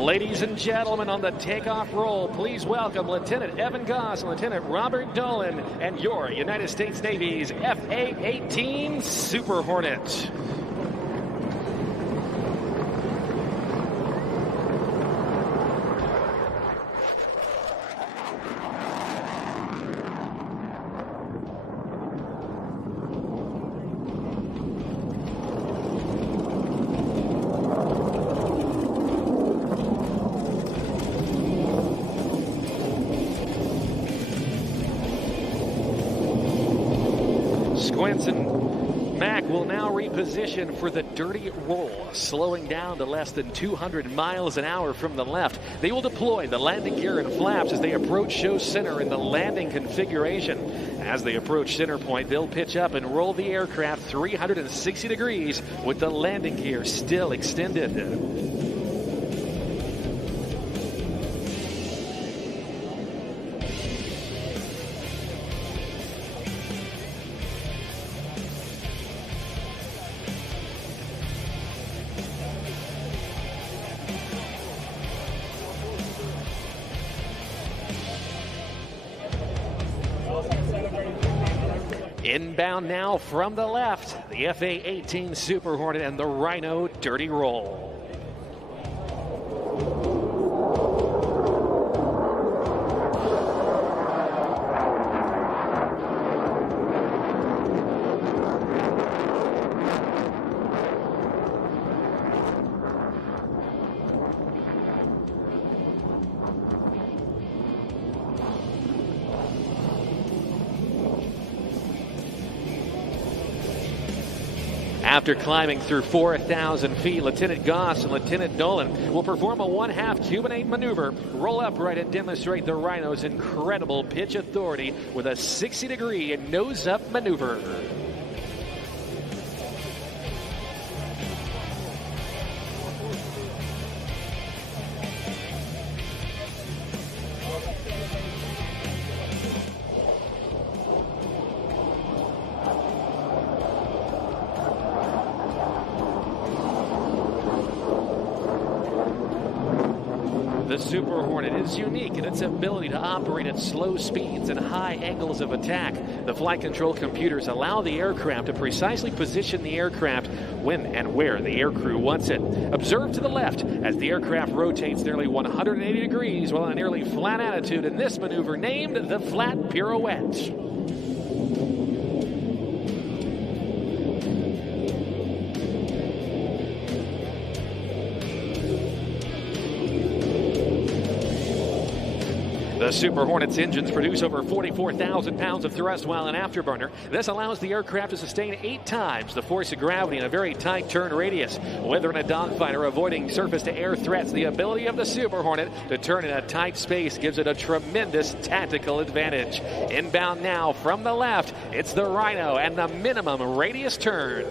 Ladies and gentlemen, on the takeoff roll, please welcome Lieutenant Evan Goss and Lieutenant Robert Dolan and your United States Navy's FA-18 Super Hornet. And Mac will now reposition for the dirty roll, slowing down to less than 200 miles an hour from the left. They will deploy the landing gear and flaps as they approach show center in the landing configuration. As they approach center point, they'll pitch up and roll the aircraft 360 degrees with the landing gear still extended. Inbound now from the left, the FA-18 Super Hornet and the Rhino Dirty Roll. After climbing through 4,000 feet, Lieutenant Goss and Lieutenant Dolan will perform a one-half cubinate maneuver, roll upright and demonstrate the Rhino's incredible pitch authority with a 60-degree nose-up maneuver. The Super Hornet is unique in its ability to operate at slow speeds and high angles of attack. The flight control computers allow the aircraft to precisely position the aircraft when and where the aircrew wants it. Observe to the left as the aircraft rotates nearly 180 degrees while in a nearly flat attitude in this maneuver named the Flat Pirouette. The Super Hornet's engines produce over 44,000 pounds of thrust while an afterburner. This allows the aircraft to sustain 8 times the force of gravity in a very tight turn radius. Whether in a dogfight or avoiding surface-to-air threats, the ability of the Super Hornet to turn in a tight space gives it a tremendous tactical advantage. Inbound now from the left, it's the Rhino and the minimum radius turn.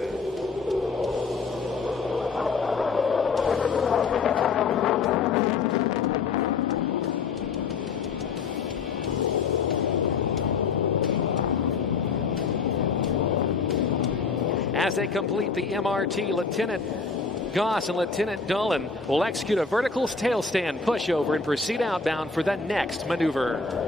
As they complete the MRT, Lieutenant Goss and Lieutenant Dolan will execute a vertical tail stand pushover and proceed outbound for the next maneuver.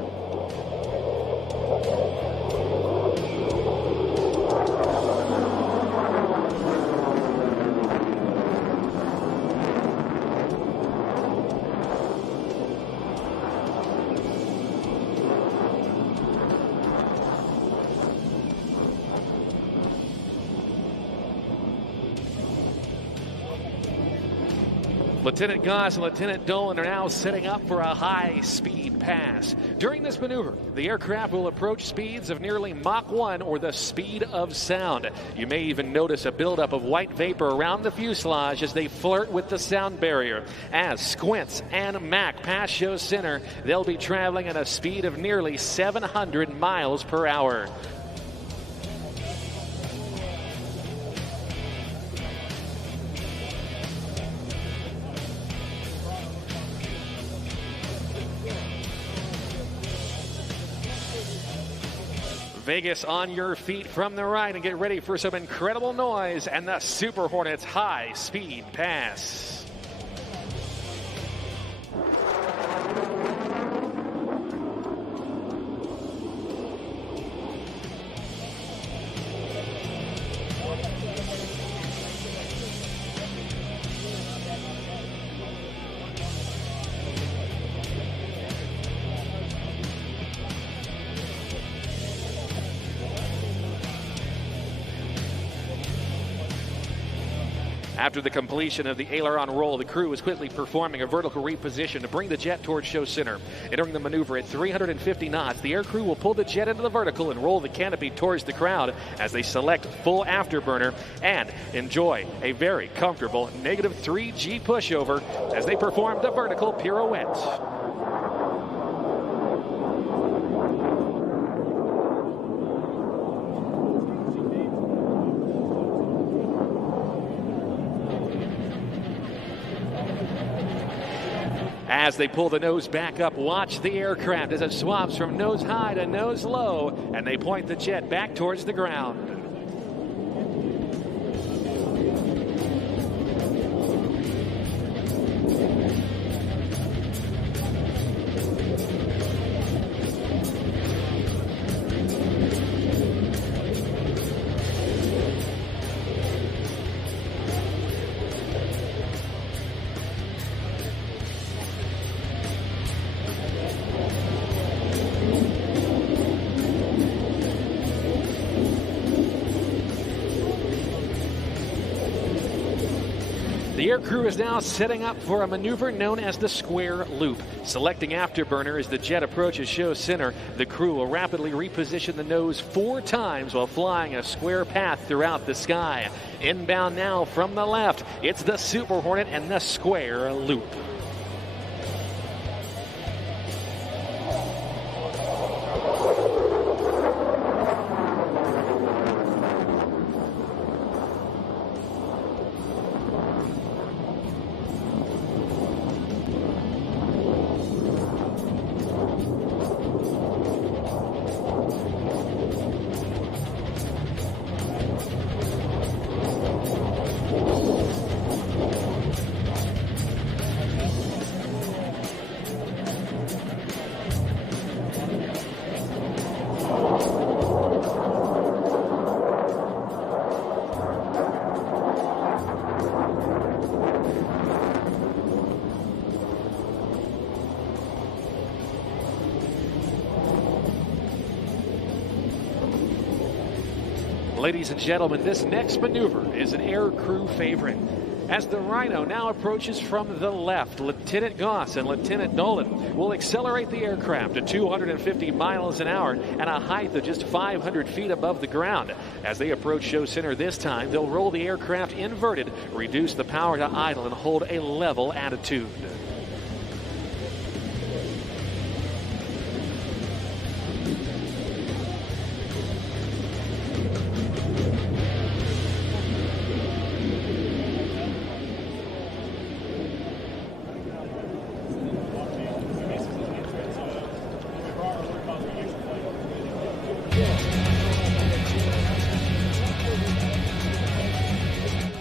Lieutenant Goss and Lieutenant Dolan are now setting up for a high-speed pass. During this maneuver, the aircraft will approach speeds of nearly Mach 1 or the speed of sound. You may even notice a buildup of white vapor around the fuselage as they flirt with the sound barrier. As Squints and Mac pass show center, they'll be traveling at a speed of nearly 700 miles per hour. Vegas on your feet from the right and get ready for some incredible noise and the Super Hornet's high-speed pass. After the completion of the aileron roll, the crew is quickly performing a vertical reposition to bring the jet towards show center. Entering the maneuver at 350 knots, the air crew will pull the jet into the vertical and roll the canopy towards the crowd as they select full afterburner and enjoy a very comfortable -3G pushover as they perform the vertical pirouette. As they pull the nose back up, watch the aircraft as it swaps from nose high to nose low, and they point the jet back towards the ground. The air crew is now setting up for a maneuver known as the square loop. Selecting afterburner as the jet approaches show center, the crew will rapidly reposition the nose 4 times while flying a square path throughout the sky. Inbound now from the left, it's the Super Hornet and the square loop. Ladies and gentlemen, this next maneuver is an air crew favorite. As the Rhino now approaches from the left, Lieutenant Goss and Lieutenant Nolan will accelerate the aircraft to 250 miles an hour at a height of just 500 feet above the ground. As they approach show center this time, they'll roll the aircraft inverted, reduce the power to idle, and hold a level attitude.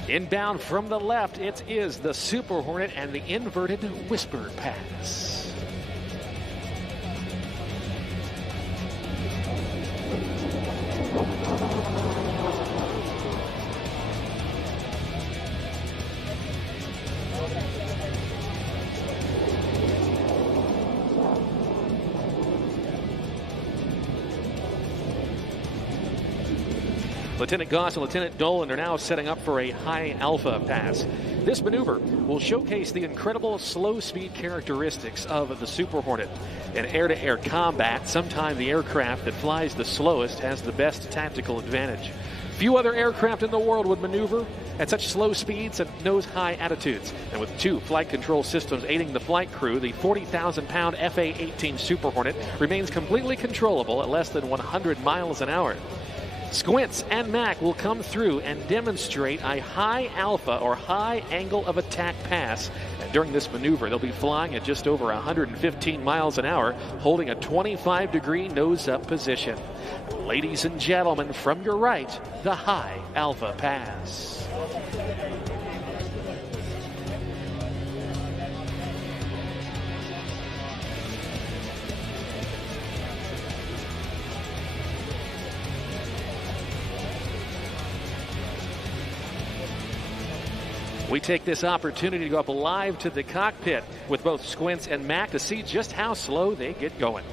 Inbound from the left, it is the Super Hornet and the inverted Whisper pass. Lieutenant Goss and Lieutenant Dolan are now setting up for a high alpha pass. This maneuver will showcase the incredible slow speed characteristics of the Super Hornet. In air-to-air combat, sometimes the aircraft that flies the slowest has the best tactical advantage. Few other aircraft in the world would maneuver at such slow speeds and nose-high attitudes. And with 2 flight control systems aiding the flight crew, the 40,000-pound FA-18 Super Hornet remains completely controllable at less than 100 miles an hour. Squints and Mac will come through and demonstrate a high alpha or high angle of attack pass. And during this maneuver, they'll be flying at just over 115 miles an hour, holding a 25-degree nose-up position. Ladies and gentlemen, from your right, the high alpha pass. We take this opportunity to go up live to the cockpit with both Squints and Mac to see just how slow they get going.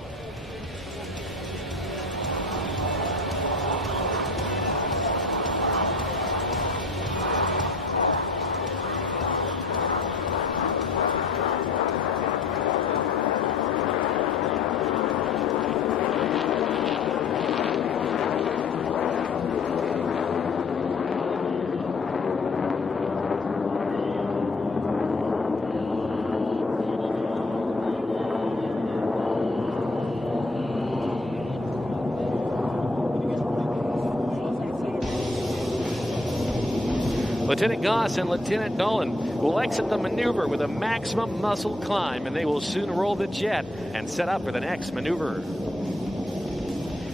Lieutenant Goss and Lieutenant Dolan will exit the maneuver with a maximum muscle climb, and they will soon roll the jet and set up for the next maneuver.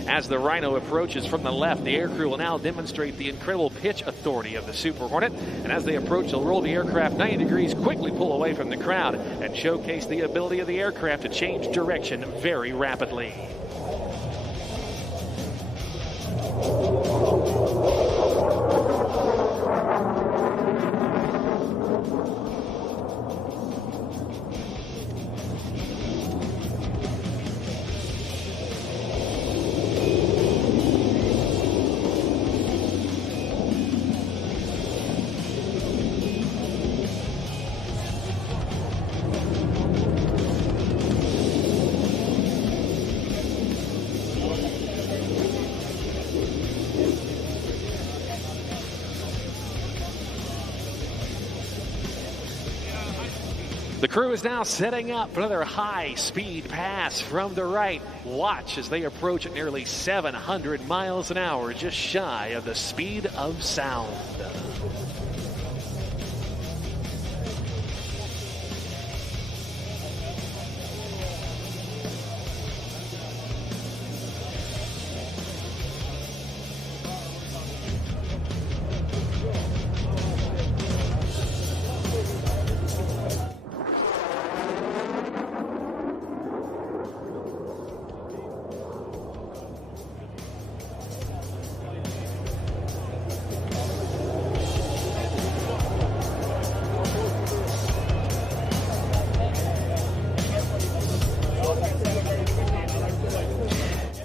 As the Rhino approaches from the left, the aircrew will now demonstrate the incredible pitch authority of the Super Hornet. And as they approach, they'll roll the aircraft 90 degrees, quickly pull away from the crowd, and showcase the ability of the aircraft to change direction very rapidly. The crew is now setting up another high-speed pass from the right. Watch as they approach at nearly 700 miles an hour, just shy of the speed of sound.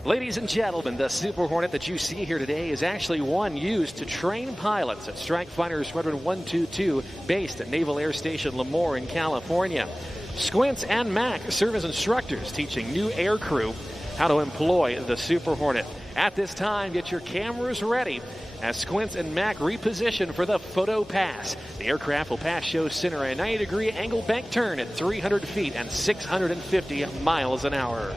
Ladies and gentlemen, the Super Hornet that you see here today is actually one used to train pilots at Strike Fighter Squadron 122, based at Naval Air Station Lemoore in California. Squints and Mac serve as instructors, teaching new aircrew how to employ the Super Hornet. At this time, get your cameras ready as Squints and Mac reposition for the photo pass. The aircraft will pass show center a 90-degree angle bank turn at 300 feet and 650 miles an hour.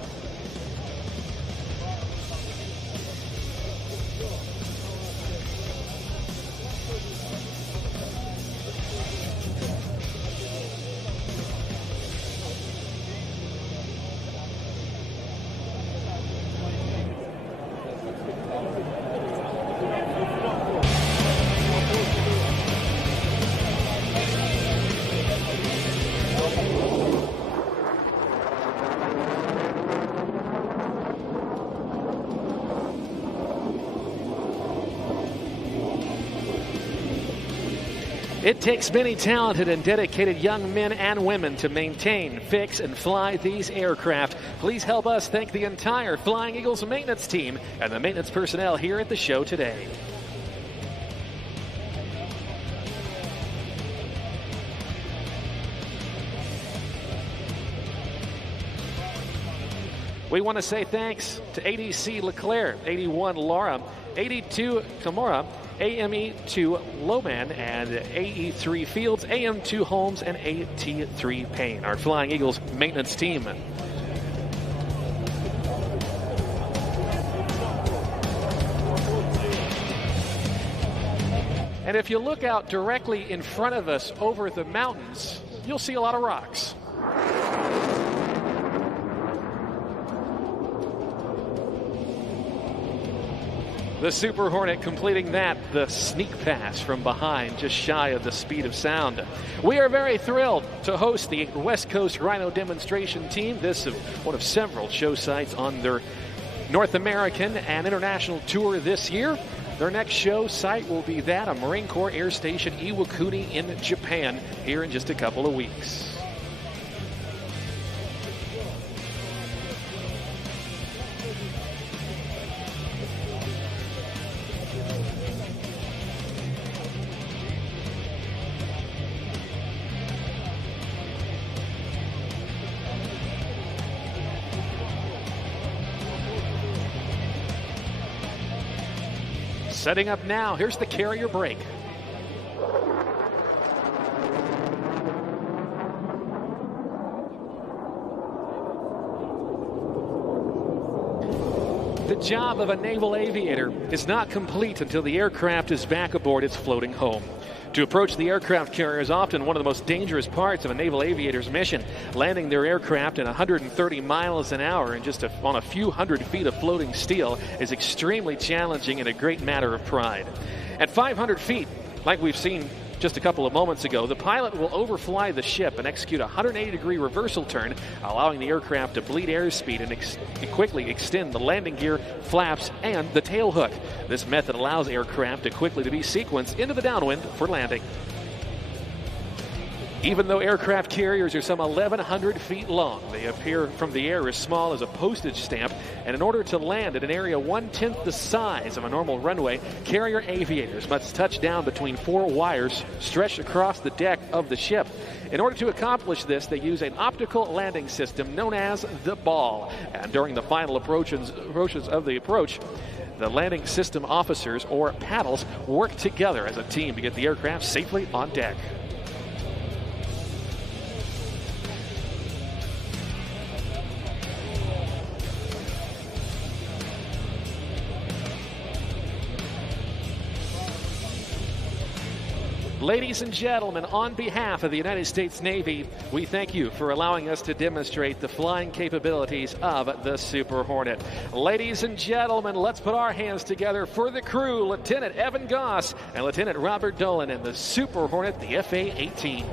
It takes many talented and dedicated young men and women to maintain, fix, and fly these aircraft. Please help us thank the entire Flying Eagles maintenance team and the maintenance personnel here at the show today. We want to say thanks to ADC Leclerc, 81 Laura, 82 Kimura, AME2 Loman, and AE3 Fields, AM2 Holmes, and AT3 Payne, our Flying Eagles maintenance team. And if you look out directly in front of us over the mountains, you'll see a lot of rocks. The Super Hornet completing that, the sneak pass from behind, just shy of the speed of sound. We are very thrilled to host the West Coast Rhino demonstration team. This is one of several show sites on their North American and international tour this year. Their next show site will be that of Marine Corps Air Station Iwakuni in Japan here in just a couple of weeks. Setting up now, here's the carrier brake. The job of a naval aviator is not complete until the aircraft is back aboard its floating home. To approach the aircraft carrier is often one of the most dangerous parts of a naval aviator's mission. Landing their aircraft at 130 miles an hour and just on a few hundred feet of floating steel is extremely challenging and a great matter of pride. At 500 feet, like we've seen just a couple of moments ago, the pilot will overfly the ship and execute a 180-degree reversal turn, allowing the aircraft to bleed airspeed and quickly extend the landing gear, flaps, and the tail hook. This method allows aircraft to quickly be sequenced into the downwind for landing. Even though aircraft carriers are some 1,100 feet long, they appear from the air as small as a postage stamp, and in order to land at an area 1/10 the size of a normal runway, carrier aviators must touch down between 4 wires stretched across the deck of the ship. In order to accomplish this, they use an optical landing system known as the ball, and during the final approaches of the approach, the landing system officers, or paddles, work together as a team to get the aircraft safely on deck. Ladies and gentlemen, on behalf of the United States Navy, we thank you for allowing us to demonstrate the flying capabilities of the Super Hornet. Ladies and gentlemen, let's put our hands together for the crew, Lieutenant Evan Goss and Lieutenant Robert Dolan in the Super Hornet, the FA-18.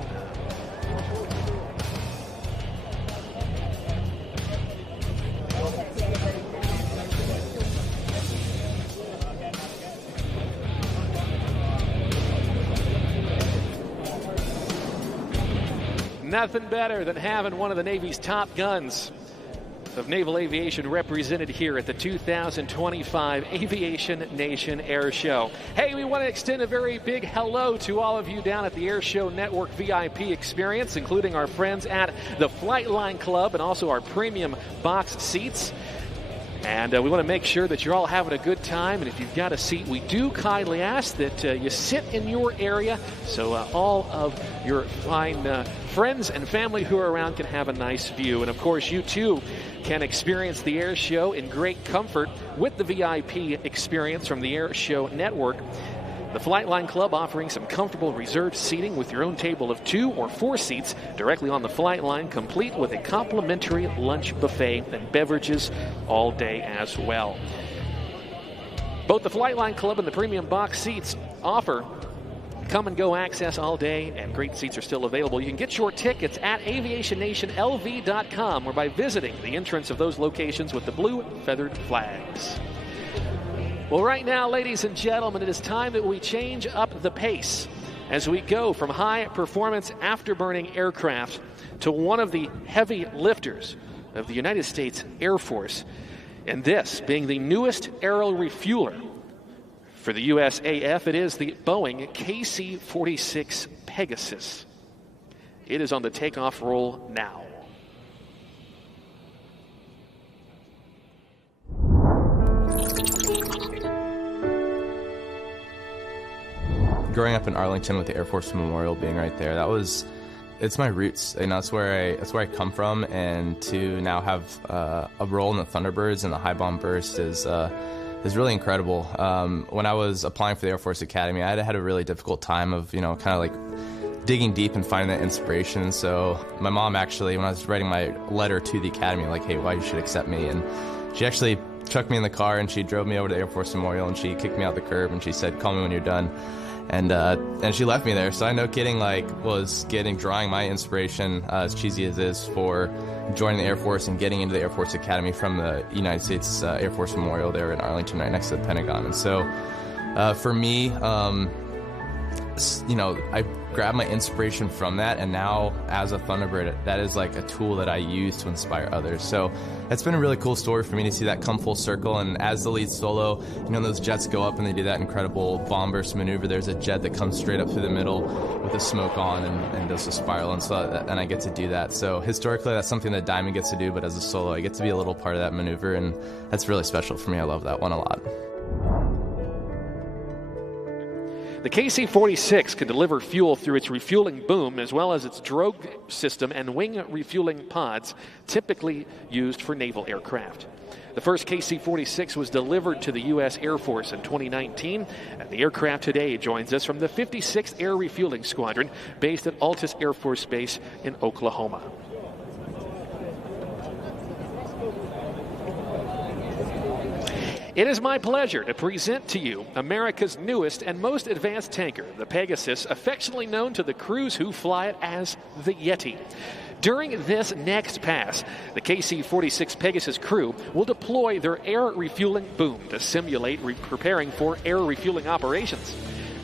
Nothing better than having one of the Navy's top guns of naval aviation represented here at the 2025 Aviation Nation Air Show. Hey, we want to extend a very big hello to all of you down at the Air Show Network VIP experience, including our friends at the Flightline Club and also our premium box seats. And we want to make sure that you're all having a good time. And if you've got a seat, we do kindly ask that you sit in your area so all of your fine friends and family who are around can have a nice view. And of course, you too can experience the Air Show in great comfort with the VIP experience from the Air Show Network. The Flightline Club offering some comfortable reserved seating with your own table of 2 or 4 seats directly on the flight line, complete with a complimentary lunch buffet and beverages all day as well. Both the Flightline Club and the premium box seats offer come and go access all day, and great seats are still available. You can get your tickets at aviationnationlv.com or by visiting the entrance of those locations with the blue feathered flags. Well, right now, ladies and gentlemen, it is time that we change up the pace as we go from high-performance afterburning aircraft to one of the heavy lifters of the United States Air Force, and this being the newest aero refueler for the USAF. It is the Boeing KC-46 Pegasus. It is on the takeoff roll now. Growing up in Arlington with the Air Force Memorial being right there, it's my roots. You know, that's where I come from, and to now have a role in the Thunderbirds and the high bomb burst is really incredible. When I was applying for the Air Force Academy, I had a really difficult time of, kind of like digging deep and finding that inspiration. So my mom actually, when I was writing my letter to the Academy, like, hey, why you should accept me, and she actually chucked me in the car and she drove me over to the Air Force Memorial and she kicked me out the curb and she said, call me when you're done. And she left me there. So I know kidding drawing my inspiration, as cheesy as it is, for joining the Air Force and getting into the Air Force Academy from the United States Air Force Memorial there in Arlington, right next to the Pentagon. And so for me, I grabbed my inspiration from that, and now as a Thunderbird, that is like a tool that I use to inspire others. So it's been a really cool story for me to see that come full circle. And as the lead solo, those jets go up and they do that incredible bomb burst maneuver. There's a jet that comes straight up through the middle with the smoke on and does a spiral, and I get to do that. So historically, that's something that Diamond gets to do, but as a solo, I get to be a little part of that maneuver, and that's really special for me. I love that one a lot. The KC-46 can deliver fuel through its refueling boom as well as its drogue system and wing refueling pods, typically used for naval aircraft. The first KC-46 was delivered to the U.S. Air Force in 2019, and the aircraft today joins us from the 56th Air Refueling Squadron, based at Altus Air Force Base in Oklahoma. It is my pleasure to present to you America's newest and most advanced tanker, the Pegasus, affectionately known to the crews who fly it as the Yeti. During this next pass, the KC-46 Pegasus crew will deploy their air refueling boom to simulate preparing for air refueling operations.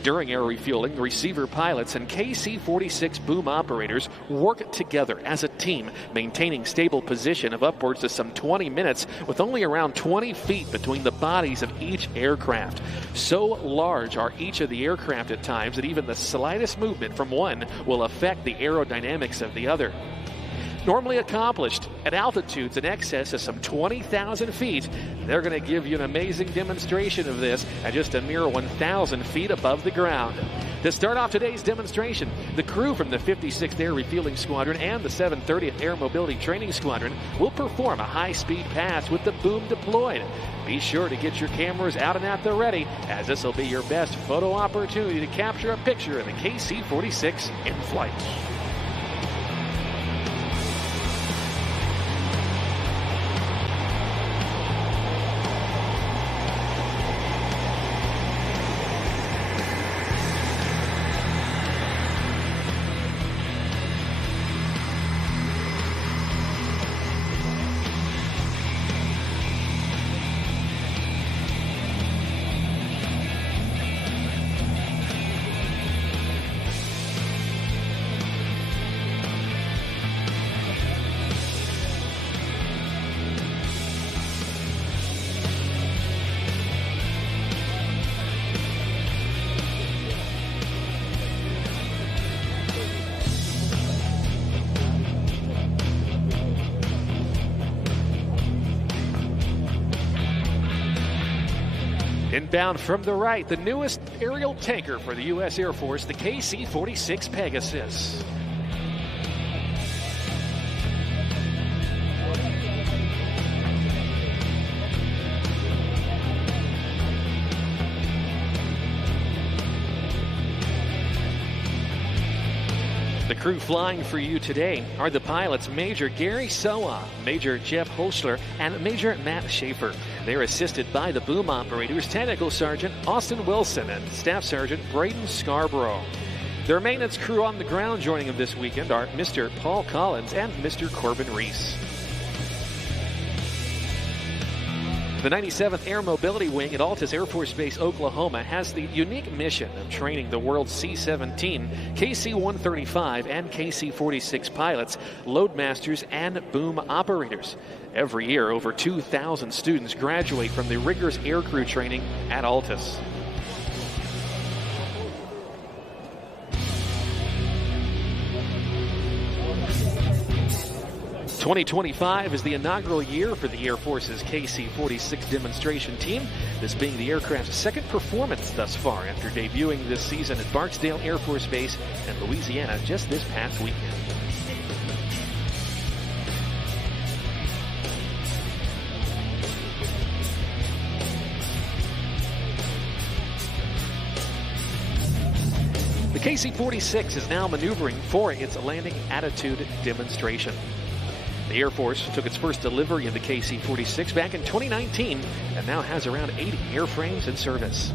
During air refueling, receiver pilots and KC-46 boom operators work together as a team, maintaining stable position of upwards to some 20 minutes with only around 20 feet between the bodies of each aircraft. So large are each of the aircraft at times that even the slightest movement from one will affect the aerodynamics of the other. Normally accomplished at altitudes in excess of some 20,000 feet, they're going to give you an amazing demonstration of this at just a mere 1,000 feet above the ground. To start off today's demonstration, the crew from the 56th Air Refueling Squadron and the 730th Air Mobility Training Squadron will perform a high-speed pass with the boom deployed. Be sure to get your cameras out and at the ready, as this will be your best photo opportunity to capture a picture of the KC-46 in flight. Inbound from the right, the newest aerial tanker for the U.S. Air Force, the KC-46 Pegasus. The crew flying for you today are the pilots Major Gary Soa, Major Jeff Holschler, and Major Matt Schaefer. They're assisted by the boom operators, Technical Sergeant Austin Wilson and Staff Sergeant Braden Scarborough. Their maintenance crew on the ground joining them this weekend are Mr. Paul Collins and Mr. Corbin Reese. The 97th Air Mobility Wing at Altus Air Force Base, Oklahoma, has the unique mission of training the world's C-17, KC-135, and KC-46 pilots, loadmasters, and boom operators. Every year, over 2,000 students graduate from the rigorous aircrew training at Altus. '25 is the inaugural year for the Air Force's KC-46 demonstration team, this being the aircraft's second performance thus far after debuting this season at Barksdale Air Force Base in Louisiana just this past weekend. The KC-46 is now maneuvering for its landing attitude demonstration. The Air Force took its first delivery of the KC-46 back in 2019 and now has around 80 airframes in service.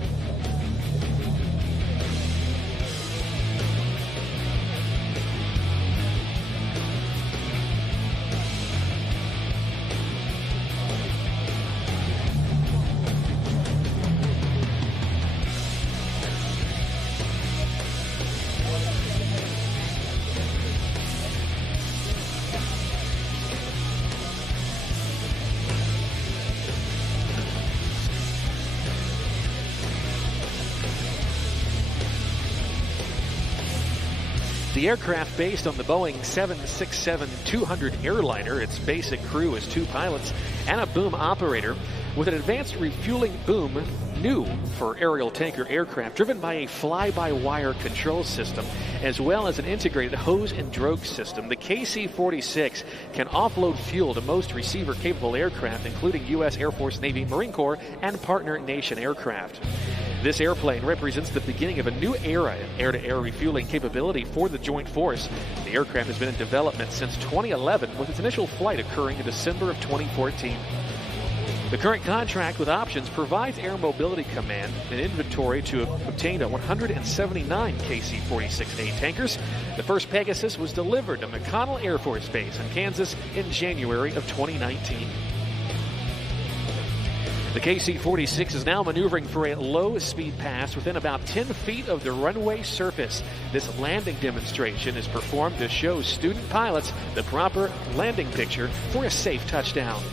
The aircraft, based on the Boeing 767-200 airliner, its basic crew is 2 pilots and a boom operator. with an advanced refueling boom new for aerial tanker aircraft, driven by a fly-by-wire control system, as well as an integrated hose and drogue system. The KC-46 can offload fuel to most receiver-capable aircraft, including U.S. Air Force, Navy, Marine Corps, and partner nation aircraft. This airplane represents the beginning of a new era in air-to-air refueling capability for the Joint Force. The aircraft has been in development since 2011, with its initial flight occurring in December of 2014. The current contract with options provides Air Mobility Command an inventory to obtain 179 KC-46A tankers. The first Pegasus was delivered to McConnell Air Force Base in Kansas in January of 2019. The KC-46 is now maneuvering for a low-speed pass within about 10 feet of the runway surface. This landing demonstration is performed to show student pilots the proper landing picture for a safe touchdown.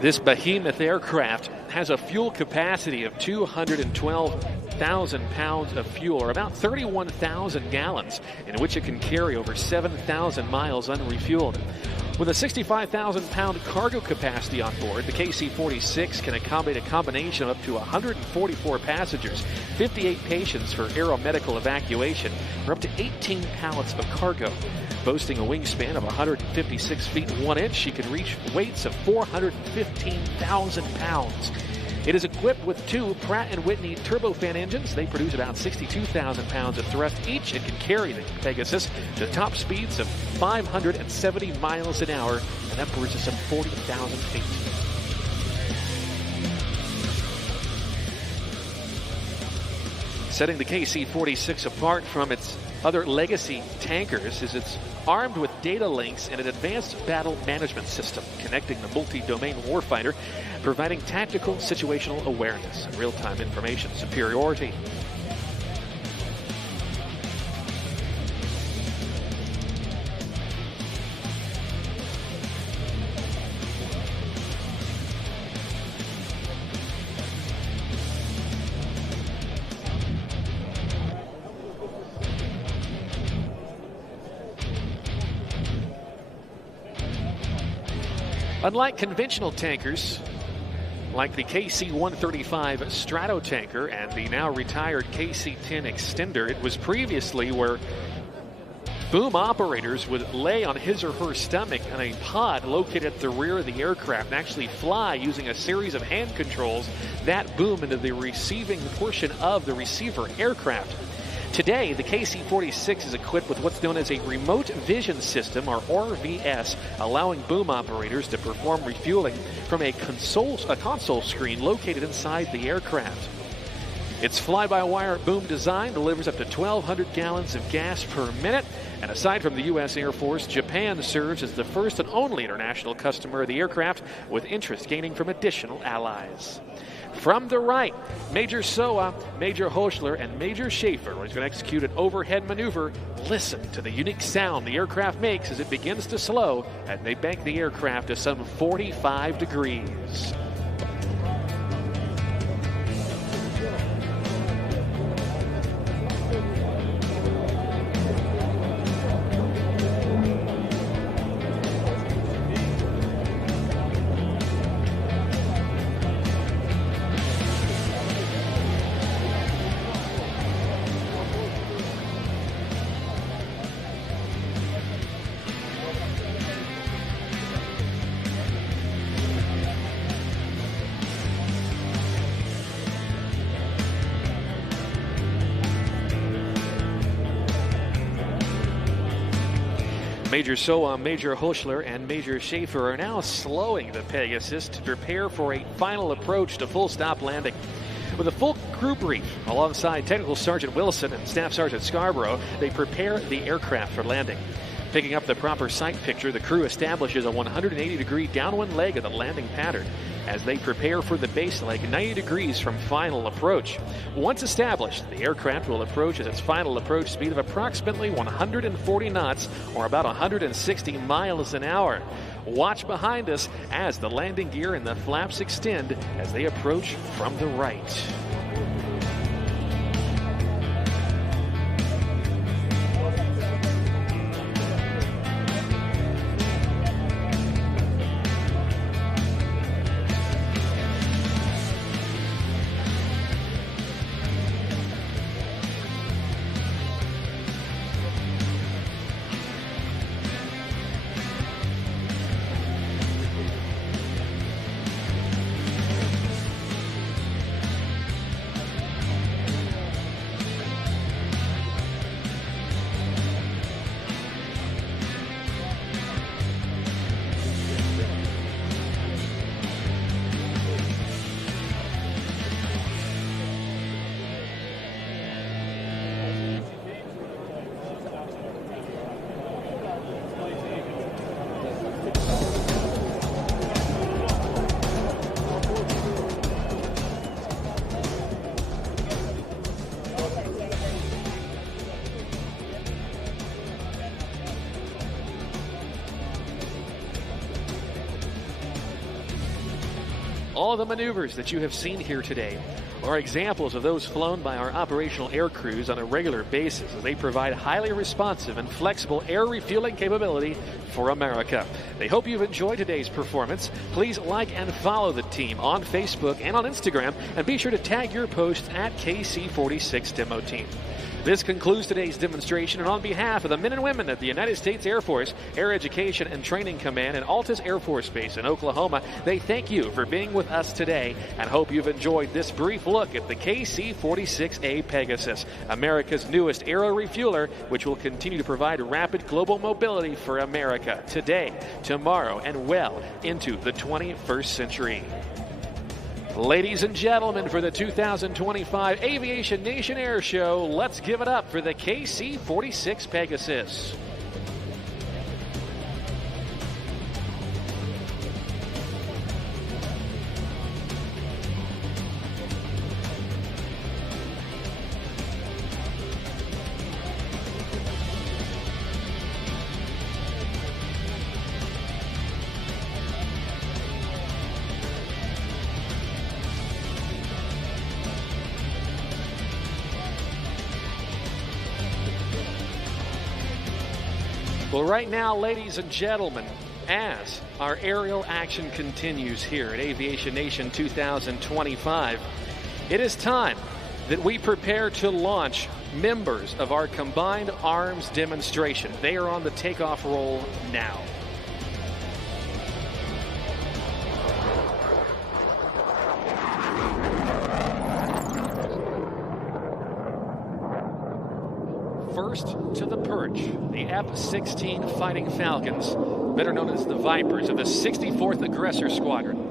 This behemoth aircraft has a fuel capacity of 212,000 pounds of fuel, or about 31,000 gallons, in which it can carry over 7,000 miles unrefueled. With a 65,000-pound cargo capacity on board, the KC-46 can accommodate a combination of up to 144 passengers, 58 patients for aeromedical evacuation, or up to 18 pallets of cargo. Boasting a wingspan of 156 feet 1 inch, she can reach weights of 415,000 pounds. It is equipped with two Pratt & Whitney turbofan engines. They produce about 62,000 pounds of thrust each and can carry the Pegasus to top speeds of 570 miles an hour and upwards of some 40,000 feet. Setting the KC-46 apart from its other legacy tankers is it's armed with data links and an advanced battle management system connecting the multi-domain warfighter, providing tactical situational awareness and real-time information superiority. Unlike conventional tankers, like the KC-135 Stratotanker and the now retired KC-10 Extender, it was previously where boom operators would lay on his or her stomach on a pod located at the rear of the aircraft and actually fly using a series of hand controls that boom into the receiving portion of the receiver aircraft. Today, the KC-46 is equipped with what's known as a remote vision system, or RVS, allowing boom operators to perform refueling from a console screen located inside the aircraft. Its fly-by-wire boom design delivers up to 1,200 gallons of gas per minute, and aside from the U.S. Air Force, Japan serves as the first and only international customer of the aircraft, with interest gaining from additional allies. From the right, Major Soa, Major Hochler, and Major Schaefer are going to execute an overhead maneuver. Listen to the unique sound the aircraft makes as it begins to slow, and they bank the aircraft to some 45 degrees. Major Soa, Major Hochler, and Major Schaefer are now slowing the Pegasus to prepare for a final approach to full stop landing. With a full crew brief alongside Technical Sergeant Wilson and Staff Sergeant Scarborough, they prepare the aircraft for landing. Picking up the proper sight picture, the crew establishes a 180-degree downwind leg of the landing pattern. as they prepare for the base leg 90 degrees from final approach. Once established, the aircraft will approach at its final approach speed of approximately 140 knots, or about 160 miles an hour. Watch behind us as the landing gear and the flaps extend as they approach from the right. All the maneuvers that you have seen here today are examples of those flown by our operational air crews on a regular basis as they provide highly responsive and flexible air refueling capability for America. They hope you've enjoyed today's performance. Please like and follow the team on Facebook and on Instagram, and be sure to tag your posts at KC46 Demo Team. This concludes today's demonstration, and on behalf of the men and women at the United States Air Force Air Education and Training Command and Altus Air Force Base in Oklahoma, they thank you for being with us today and hope you've enjoyed this brief look at the KC-46A Pegasus, America's newest aero refueler, which will continue to provide rapid global mobility for America today, tomorrow, and well into the 21st century. Ladies and gentlemen, for the 2025 Aviation Nation Air Show, let's give it up for the KC-46 Pegasus. Well, right now, ladies and gentlemen, as our aerial action continues here at Aviation Nation 2025, it is time that we prepare to launch members of our combined arms demonstration. They are on the takeoff roll now. First to the perch, the F-16 Fighting Falcons, better known as the Vipers of the 64th Aggressor Squadron.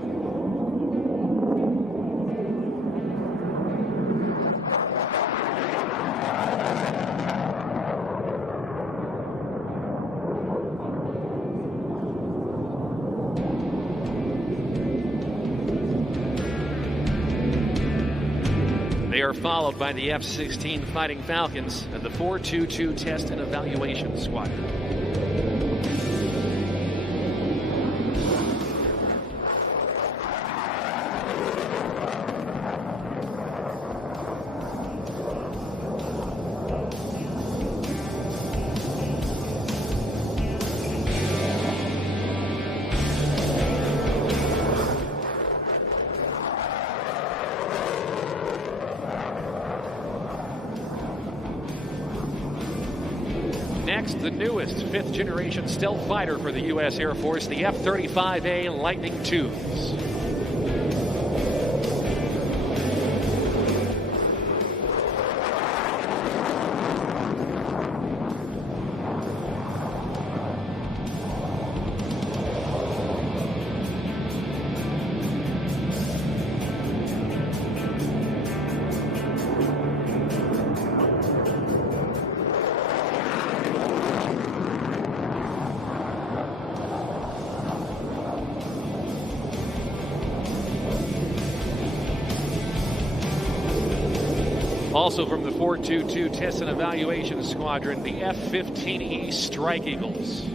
They are followed by the F-16 Fighting Falcons and the 422 Test and Evaluation Squadron. Next, the newest fifth-generation stealth fighter for the U.S. Air Force, the F-35A Lightning IIs. Also from the 422 Test and Evaluation Squadron, the F-15E Strike Eagles.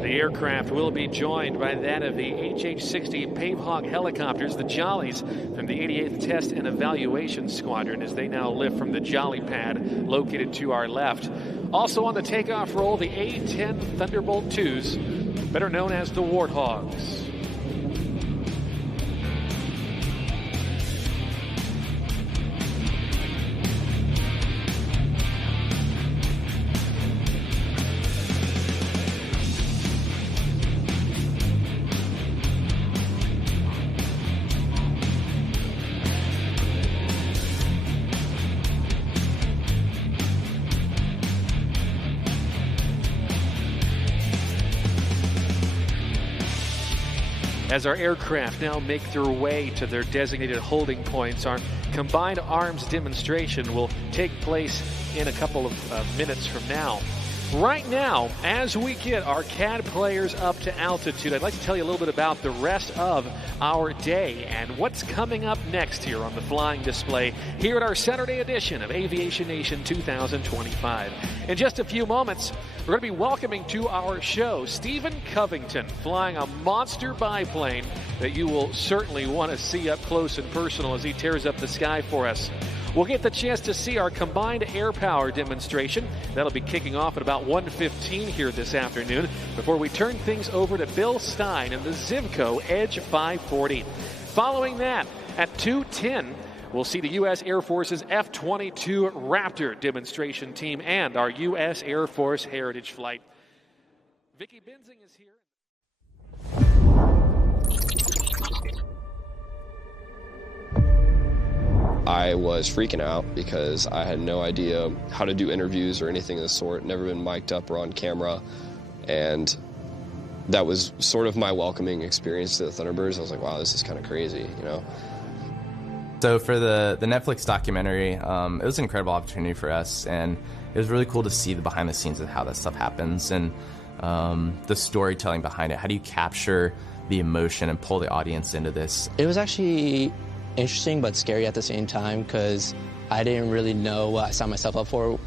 The aircraft will be joined by that of the HH-60 Pavehawk helicopters, the Jollies, from the 88th Test and Evaluation Squadron, as they now lift from the Jolly pad located to our left. Also on the takeoff roll, the A-10 Thunderbolt IIs, better known as the Warthogs. As our aircraft now make their way to their designated holding points, our combined arms demonstration will take place in a couple of minutes from now. Right now, as we get our CAD players up to altitude, I'd like to tell you a little bit about the rest of our day and what's coming up next here on the flying display here at our Saturday edition of Aviation Nation 2025. In just a few moments, we're going to be welcoming to our show Stephen Covington, flying a monster biplane that you will certainly want to see up close and personal as he tears up the sky for us. We'll get the chance to see our combined air power demonstration. That'll be kicking off at about 1:15 here this afternoon before we turn things over to Bill Stein and the Zivco Edge 540. Following that, at 2:10, we'll see the U.S. Air Force's F-22 Raptor demonstration team and our U.S. Air Force Heritage Flight. Vicki Benzing is here. I was freaking out because I had no idea how to do interviews or anything of the sort, never been mic'd up or on camera, and that was sort of my welcoming experience to the Thunderbirds. I was like, wow, this is kind of crazy, you know? So for the Netflix documentary, it was an incredible opportunity for us, and it was really cool to see the behind the scenes of how that stuff happens and the storytelling behind it. How do you capture the emotion and pull the audience into this? It was actually interesting but scary at the same time because I didn't really know what I signed myself up for,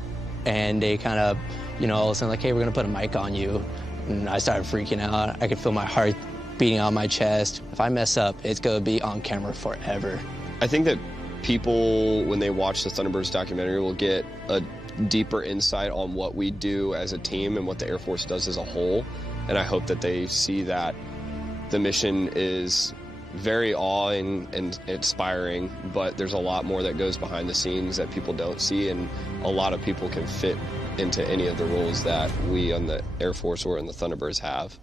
and they kind of, you know, all of a sudden like, hey, we're gonna put a mic on you, and I started freaking out. I could feel my heart beating out my chest. If I mess up, it's gonna be on camera forever. I think that people, when they watch the Thunderbirds documentary, will get a deeper insight on what we do as a team and what the Air Force does as a whole, and I hope that they see that the mission is very awing and inspiring, but there's a lot more that goes behind the scenes that people don't see, and a lot of people can fit into any of the roles that we on the Air Force or in the Thunderbirds have.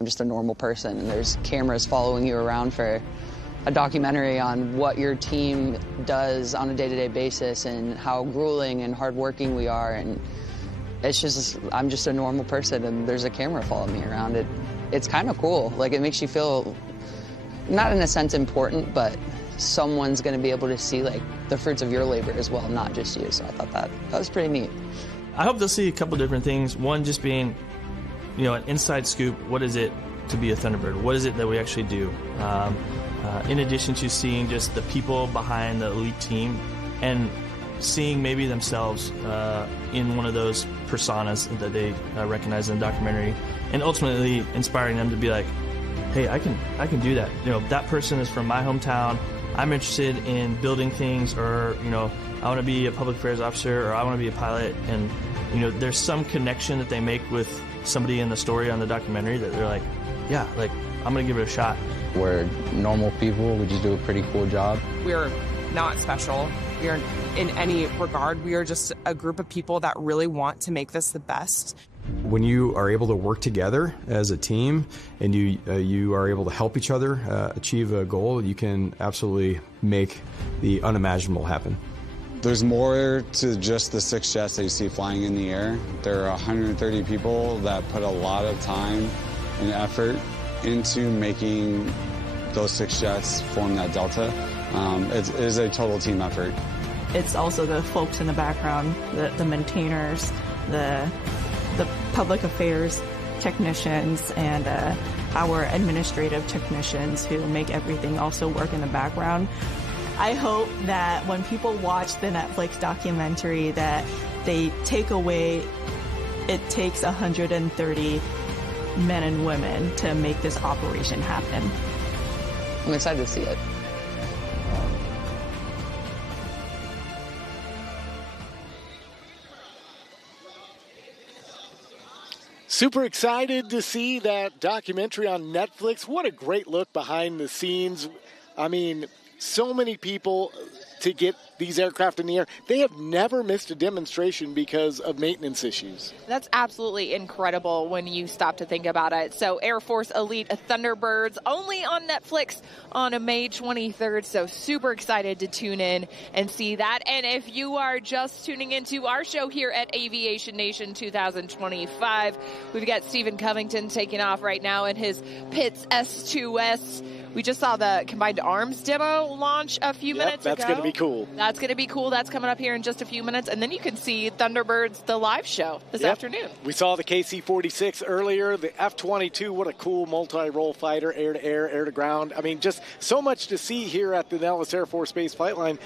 I'm just a normal person, and there's cameras following you around for a documentary on what your team does on a day-to-day basis and how grueling and hardworking we are, and it's just, I'm just a normal person, and there's a camera following me around. It's kind of cool. Like, it makes you feel, not in a sense important, but someone's going to be able to see like the fruits of your labor as well, not just you. So I thought that was pretty neat. I hope they'll see a couple different things. One, just being, you know, an inside scoop. What is it to be a Thunderbird? What is it that we actually do? In addition to seeing just the people behind the elite team and seeing maybe themselves in one of those personas that they recognize in the documentary, and ultimately inspiring them to be like, hey, I can do that. You know, that person is from my hometown. I'm interested in building things, or, you know, I want to be a public affairs officer, or I want to be a pilot. And, you know, there's some connection that they make with somebody in the story on the documentary that they're like, yeah, like, I'm going to give it a shot. We're normal people. We just do a pretty cool job. We're not special. superior in any regard. We are just a group of people that really want to make this the best. When you are able to work together as a team and you are able to help each other achieve a goal, you can absolutely make the unimaginable happen. There's more to just the 6 jets that you see flying in the air. There are 130 people that put a lot of time and effort into making those 6 jets form that delta. It is a total team effort. It's also the folks in the background, the maintainers, the public affairs technicians, and our administrative technicians who make everything also work in the background. I hope that when people watch the Netflix documentary that they take away it takes 130 men and women to make this operation happen. I'm excited to see it. Super excited to see that documentary on Netflix. What a great look behind the scenes. I mean, so many people to get these aircraft in the air. They have never missed a demonstration because of maintenance issues. That's absolutely incredible when you stop to think about it. So Air Force Elite Thunderbirds only on Netflix on May 23rd. So super excited to tune in and see that. And if you are just tuning into our show here at Aviation Nation 2025, we've got Stephen Covington taking off right now in his Pitts S2S. We just saw the combined arms demo launch a few minutes ago. That's going to be cool. That's going to be cool. That's coming up here in just a few minutes. And then you can see Thunderbirds, the live show this afternoon. We saw the KC-46 earlier, the F-22. What a cool multi-role fighter, air-to-air, air-to-ground. I mean, just so much to see here at the Nellis Air Force Base Flight Line.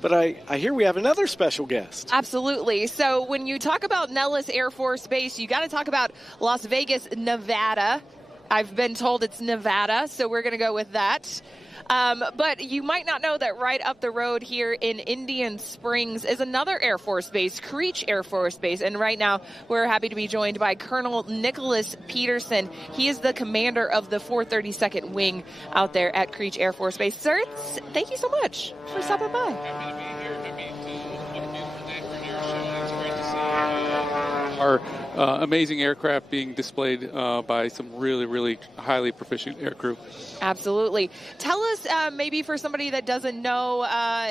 But I hear we have another special guest. Absolutely. So when you talk about Nellis Air Force Base, you got to talk about Las Vegas, Nevada. I've been told it's Nevada, so we're going to go with that. But you might not know that right up the road here in Indian Springs is another Air Force base, Creech Air Force Base. And right now we're happy to be joined by Colonel Nicholas Peterson. He is the commander of the 432nd Wing out there at Creech Air Force Base. Sir, thank you so much for stopping by. Happy to be here. What a beautiful day for an air show. It's great to see our amazing aircraft being displayed by some really, really highly proficient aircrew. Absolutely. Tell us, maybe for somebody that doesn't know,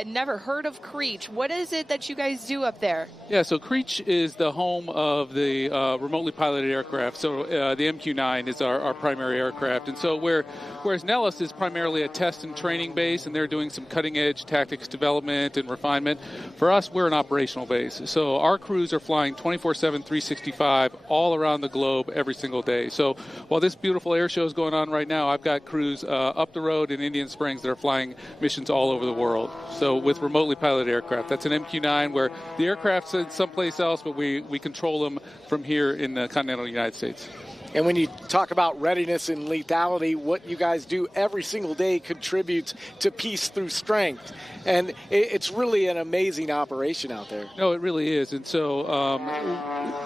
never heard of Creech, what is it that you guys do up there? Yeah, so Creech is the home of the remotely piloted aircraft. So the MQ-9 is our primary aircraft. And so whereas Nellis is primarily a test and training base, and they're doing some cutting-edge tactics development and refinement, for us, we're an operational base. So our crews are flying 24/7, 365 all around the globe every single day. So while this beautiful air show is going on right now, I've got crews up the road in Indian Springs that are flying missions all over the world. So with remotely piloted aircraft, that's an MQ-9 where the aircraft's in someplace else, but we control them from here in the continental United States. And when you talk about readiness and lethality, what you guys do every single day contributes to peace through strength. And it's really an amazing operation out there. No, it really is. And so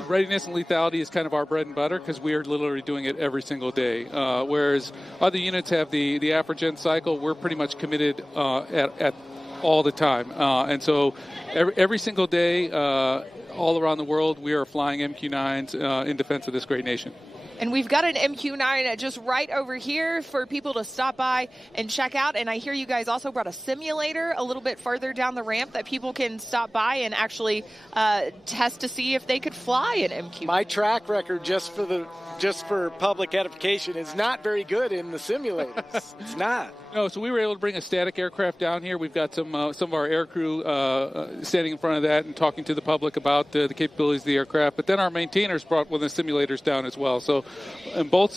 readiness and lethality is kind of our bread and butter because we are literally doing it every single day. Whereas other units have the AFRGEN cycle, we're pretty much committed at all the time. And so every single day, all around the world, we are flying MQ-9s in defense of this great nation. And we've got an MQ-9 just right over here for people to stop by and check out. And I hear you guys also brought a simulator a little bit further down the ramp that people can stop by and actually test to see if they could fly an MQ-9. My track record, just for public edification, is not very good in the simulators. It's not. No, so we were able to bring a static aircraft down here. We've got some of our air crew standing in front of that and talking to the public about the capabilities of the aircraft. But then our maintainers brought one of the simulators down as well. So in both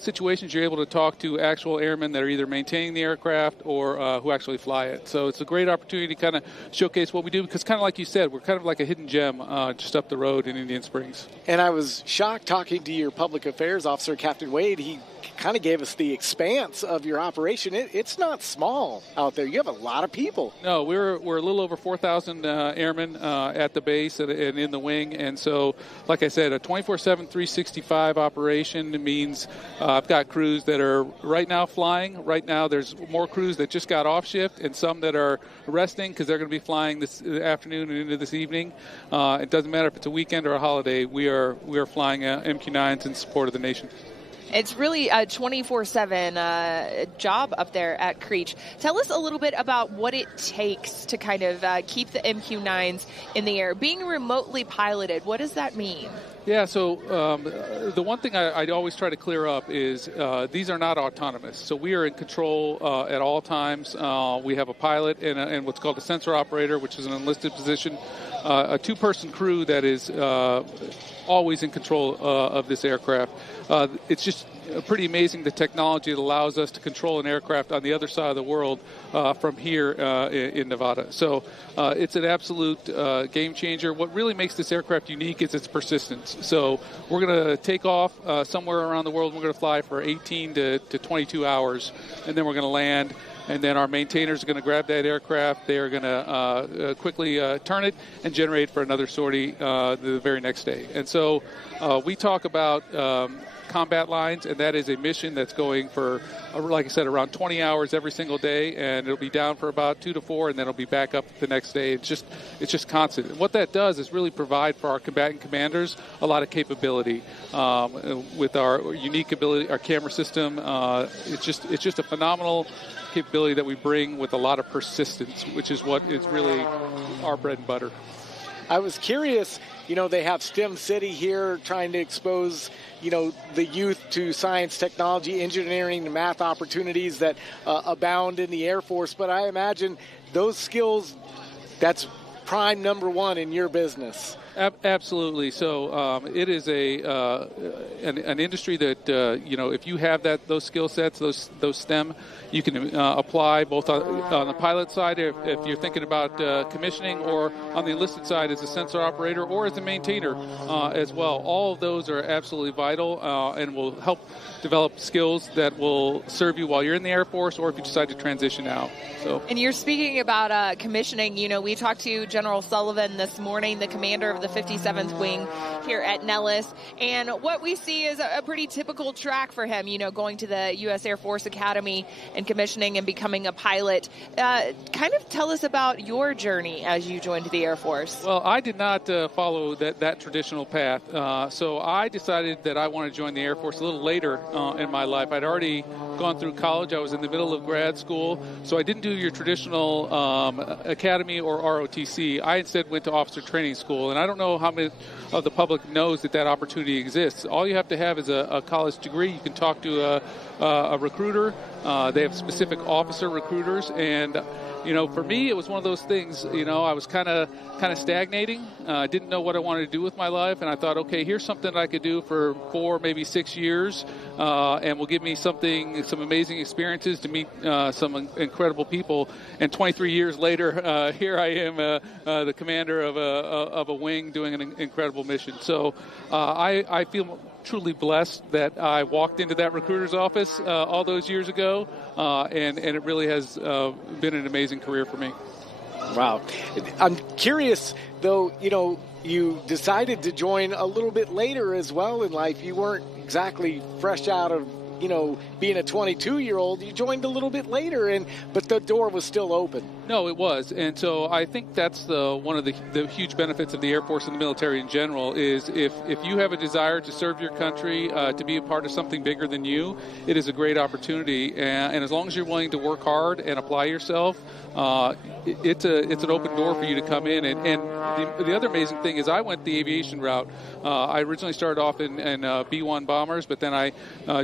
situations, you're able to talk to actual airmen that are either maintaining the aircraft or who actually fly it. So it's a great opportunity to kind of showcase what we do because kind of like you said, we're kind of like a hidden gem just up the road in Indian Springs. And I was shocked talking to your public affairs officer, Captain Wade. He kind of gave us the expanse of your operation. It's not small out there. You have a lot of people. No, we're a little over 4,000 airmen at the base and in the wing. And so, like I said, a 24/7, 365 operation. It means I've got crews that are right now flying. Right now there's more crews that just got off shift and some that are resting because they're going to be flying this afternoon and into this evening. It doesn't matter if it's a weekend or a holiday. We are flying MQ-9s in support of the nation. It's really a 24/7 job up there at Creech. Tell us a little bit about what it takes to kind of keep the MQ-9s in the air. Being remotely piloted, what does that mean? Yeah, so the one thing I always try to clear up is these are not autonomous. So we are in control at all times. We have a pilot and what's called a sensor operator, which is an enlisted position, a two-person crew that is always in control of this aircraft. It's just pretty amazing the technology that allows us to control an aircraft on the other side of the world from here in Nevada. So it's an absolute game changer. What really makes this aircraft unique is its persistence. So we're going to take off somewhere around the world. We're going to fly for 18 to 22 hours, and then we're going to land. And then our maintainers are going to grab that aircraft. They are going to quickly turn it and generate for another sortie the very next day. And so we talk about combat lines, and that is a mission that's going for, like I said, around 20 hours every single day, and it'll be down for about 2 to 4, and then it'll be back up the next day. It's just constant. And what that does is really provide for our combatant commanders a lot of capability with our unique ability, our camera system. It's just a phenomenal capability that we bring with a lot of persistence, which is what is really our bread and butter. I was curious, they have STEM City here trying to expose, the youth to science, technology, engineering, and math opportunities that abound in the Air Force. But I imagine those skills, that's prime number one in your business. Absolutely. So it is an industry that, if you have those skill sets, those STEM, you can apply both on the pilot side if you're thinking about commissioning, or on the enlisted side as a sensor operator or as a maintainer as well. All of those are absolutely vital and will help develop skills that will serve you while you're in the Air Force or if you decide to transition out. So. And you're speaking about commissioning. We talked to General Sullivan this morning, the commander of the 57th Wing here at Nellis, and what we see is a pretty typical track for him, going to the U.S. Air Force Academy and commissioning and becoming a pilot. Kind of tell us about your journey as you joined the Air Force. Well, I did not follow that traditional path, so I decided that I wanted to join the Air Force a little later in my life. I'd already gone through college. I was in the middle of grad school, so I didn't do your traditional academy or ROTC. I instead went to officer training school, and I don't know how many of the public knows that opportunity exists. All you have to have is a college degree. You can talk to a recruiter. They have specific officer recruiters, and for me, it was one of those things. I was kind of stagnating. I didn't know what I wanted to do with my life, and I thought, okay, here's something that I could do for 4, maybe 6 years, and will give me some amazing experiences to meet some incredible people. And 23 years later, here I am, the commander of a wing, doing an incredible mission. So I feel truly blessed that I walked into that recruiter's office all those years ago, and it really has been an amazing career for me. Wow. I'm curious, though, you decided to join a little bit later as well in life. You weren't exactly fresh out of, being a 22-year-old. You joined a little bit later, but the door was still open. No, it was. And so I think that's one of the huge benefits of the Air Force and the military in general is if you have a desire to serve your country, to be a part of something bigger than you, it is a great opportunity. And as long as you're willing to work hard and apply yourself, it's an open door for you to come in. And the other amazing thing is I went the aviation route. I originally started off in B-1 bombers, but then I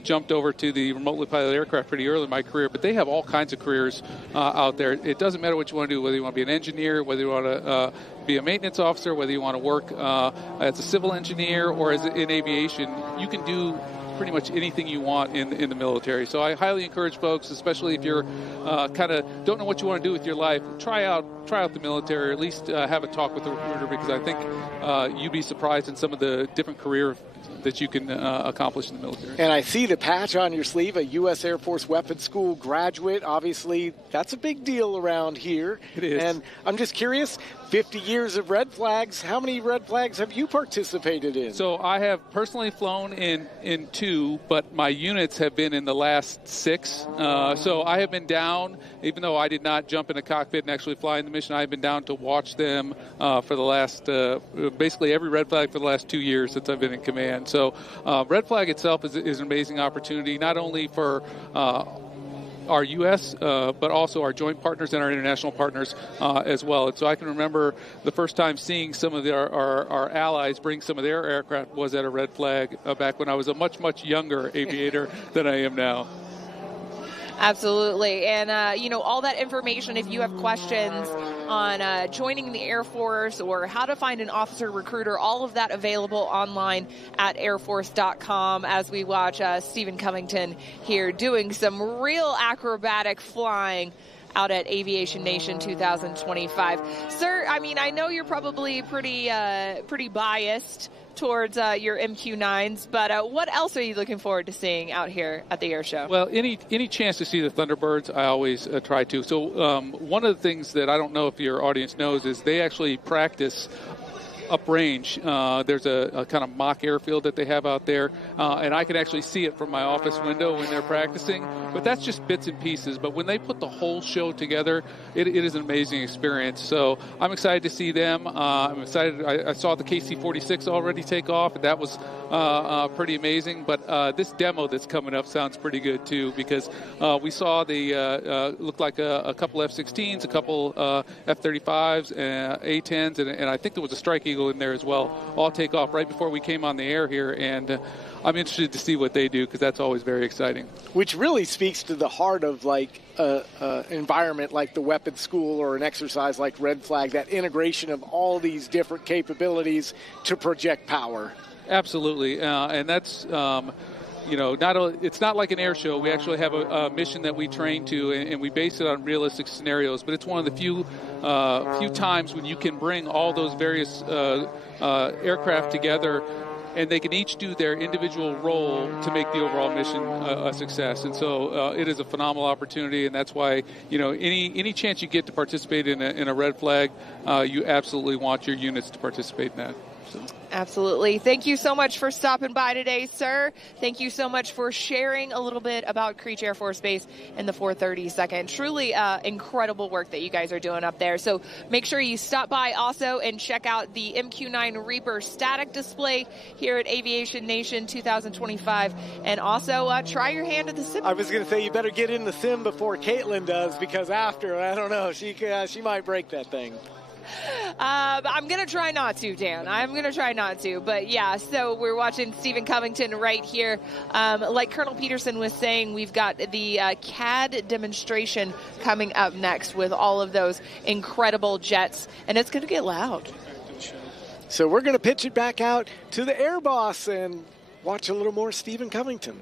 jumped over to the remotely piloted aircraft pretty early in my career. But they have all kinds of careers out there. It doesn't matter what you want to do, whether you want to be an engineer, whether you want to be a maintenance officer, whether you want to work as a civil engineer or in aviation. You can do pretty much anything you want in the military. So I highly encourage folks, especially if you're kind of don't know what you want to do with your life, try out the military, or at least have a talk with the recruiter, because I think you'd be surprised in some of the different career that you can accomplish in the military. And I see the patch on your sleeve, a U.S. Air Force Weapons School graduate. Obviously, that's a big deal around here. It is. And I'm just curious, 50 years of red flags, how many red flags have you participated in? So I have personally flown in 2, but my units have been in the last 6. So I have been down, even though I did not jump in a cockpit and actually fly in the mission, I have been down to watch them for the last, basically every red flag for the last 2 years since I've been in command. So red flag itself is an amazing opportunity, not only for our U.S., but also our joint partners and our international partners as well. And so I can remember the first time seeing some of our allies bring some of their aircraft was at a red flag back when I was a much, much younger aviator than I am now. Absolutely. And, all that information, if you have questions on joining the Air Force or how to find an officer recruiter, all of that available online at airforce.com as we watch Stephen Covington here doing some real acrobatic flying out at Aviation Nation 2025. Sir, I know you're probably pretty biased towards your MQ-9s, but what else are you looking forward to seeing out here at the air show? Well, any chance to see the Thunderbirds, I always try to. So one of the things that I don't know if your audience knows is they actually practice uprange. There's a kind of mock airfield that they have out there, and I can actually see it from my office window when they're practicing, but that's just bits and pieces. But when they put the whole show together, it is an amazing experience. So I'm excited to see them. I'm excited. I saw the KC-46 already take off, and that was pretty amazing. But this demo that's coming up sounds pretty good too, because we saw the looked like a couple F-16s, a couple F-35s, A-10s, and I think there was a Strike Eagle in there as well, all take off right before we came on the air here, and I'm interested to see what they do, because that's always very exciting. Which really speaks to the heart of environment like the weapons school or an exercise like Red Flag, that integration of all these different capabilities to project power. Absolutely, and that's it's not like an air show. We actually have a mission that we train to, and we base it on realistic scenarios. But it's one of the few times when you can bring all those various aircraft together, and they can each do their individual role to make the overall mission a success. And so it is a phenomenal opportunity, and that's why any chance you get to participate in a red flag, you absolutely want your units to participate in that. So. Absolutely. Thank you so much for stopping by today, sir. Thank you so much for sharing a little bit about Creech Air Force Base and the 432nd. Truly incredible work that you guys are doing up there. So make sure you stop by also and check out the MQ-9 Reaper static display here at Aviation Nation 2025. And also try your hand at the sim. I was going to say you better get in the sim before Caitlyn does, because after, I don't know, she might break that thing. I'm going to try not to, Dan. I'm going to try not to. But, yeah, so we're watching Stephen Covington right here. Like Colonel Peterson was saying, we've got the CAD demonstration coming up next with all of those incredible jets, and it's going to get loud. So we're going to pitch it back out to the Air Boss and watch a little more Stephen Covington.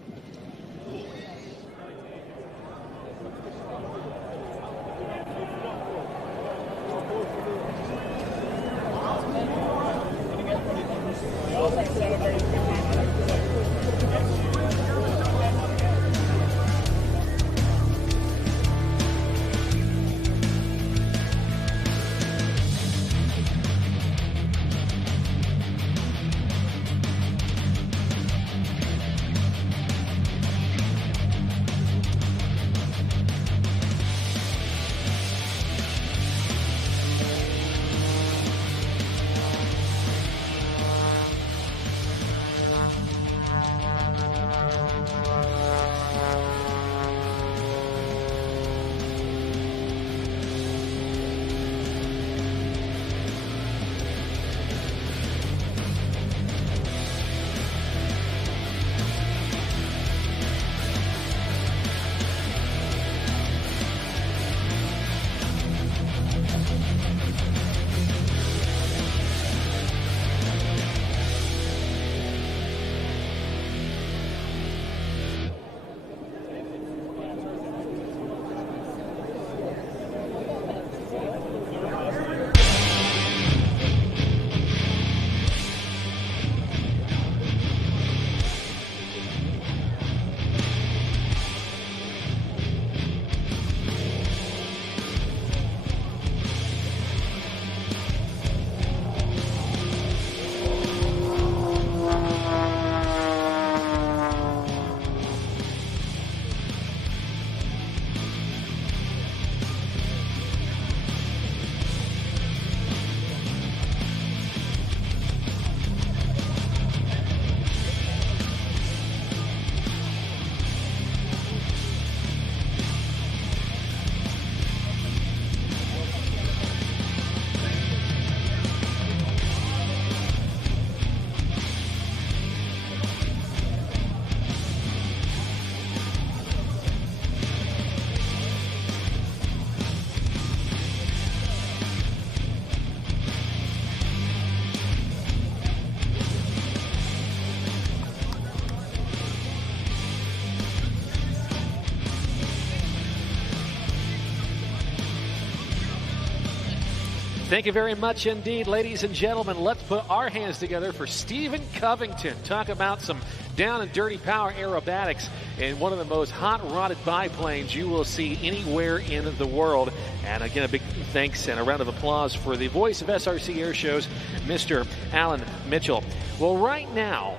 Thank you very much indeed, ladies and gentlemen. Let's put our hands together for Stephen Covington. Talk about some down and dirty power aerobatics in one of the most hot-rodded biplanes you will see anywhere in the world. And again, a big thanks and a round of applause for the voice of SRC Air Shows, Mr. Alan Mitchell. Well, right now,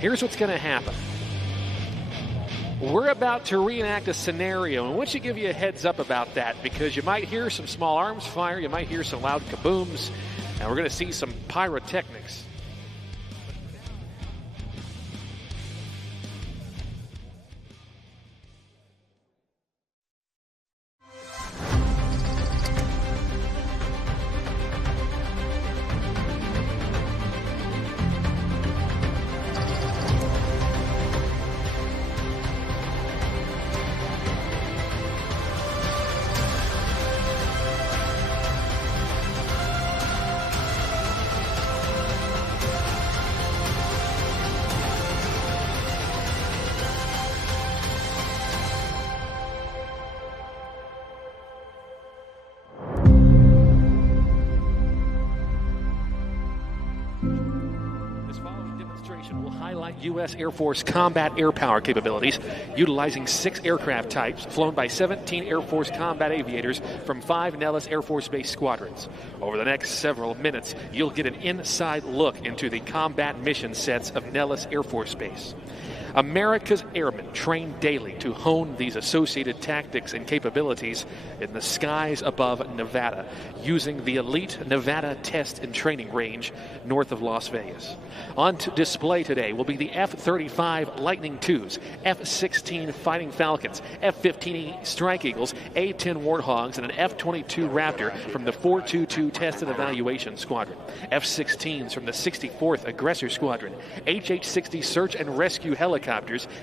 here's what's going to happen. We're about to reenact a scenario, and I want you to give you a heads up about that, because you might hear some small arms fire, you might hear some loud kabooms, and we're going to see some pyrotechnics. U.S. Air Force combat air power capabilities, utilizing 6 aircraft types flown by 17 Air Force combat aviators from 5 Nellis Air Force Base squadrons. Over the next several minutes, you'll get an inside look into the combat mission sets of Nellis Air Force Base. America's airmen train daily to hone these associated tactics and capabilities in the skies above Nevada, using the elite Nevada Test and Training Range north of Las Vegas. On display today will be the F-35 Lightning IIs, F-16 Fighting Falcons, F-15E Strike Eagles, A-10 Warthogs, and an F-22 Raptor from the 422 Test and Evaluation Squadron, F-16s from the 64th Aggressor Squadron, HH-60 Search and Rescue Helicopters,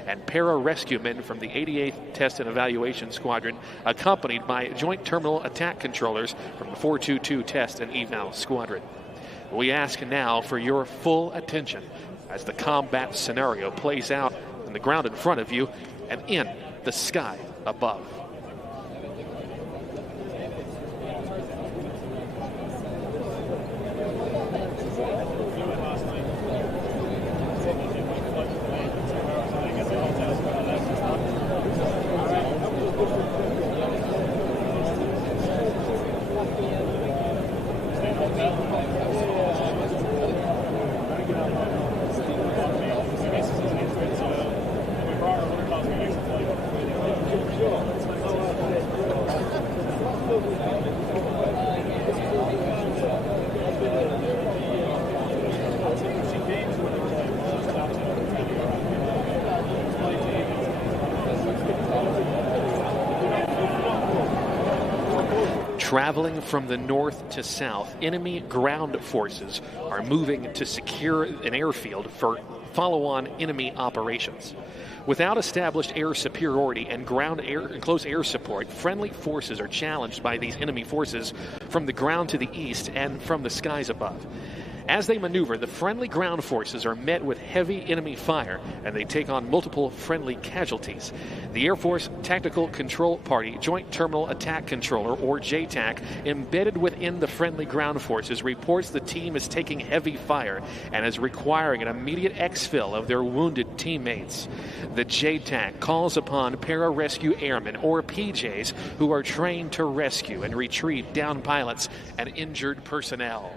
and para-rescue men from the 88th Test and Evaluation Squadron, accompanied by Joint Terminal Attack Controllers from the 422 Test and Eval Squadron. We ask now for your full attention as the combat scenario plays out on the ground in front of you and in the sky above. Traveling from the north to south, enemy ground forces are moving to secure an airfield for follow-on enemy operations. Without established air superiority and ground air and close air support, friendly forces are challenged by these enemy forces from the ground to the east and from the skies above. As they maneuver, the friendly ground forces are met with heavy enemy fire, and they take on multiple friendly casualties. The Air Force Tactical Control Party Joint Terminal Attack Controller, or JTAC, embedded within the friendly ground forces, reports the team is taking heavy fire and is requiring an immediate exfil of their wounded teammates. The JTAC calls upon para-rescue airmen, or PJs, who are trained to rescue and retrieve downed pilots and injured personnel.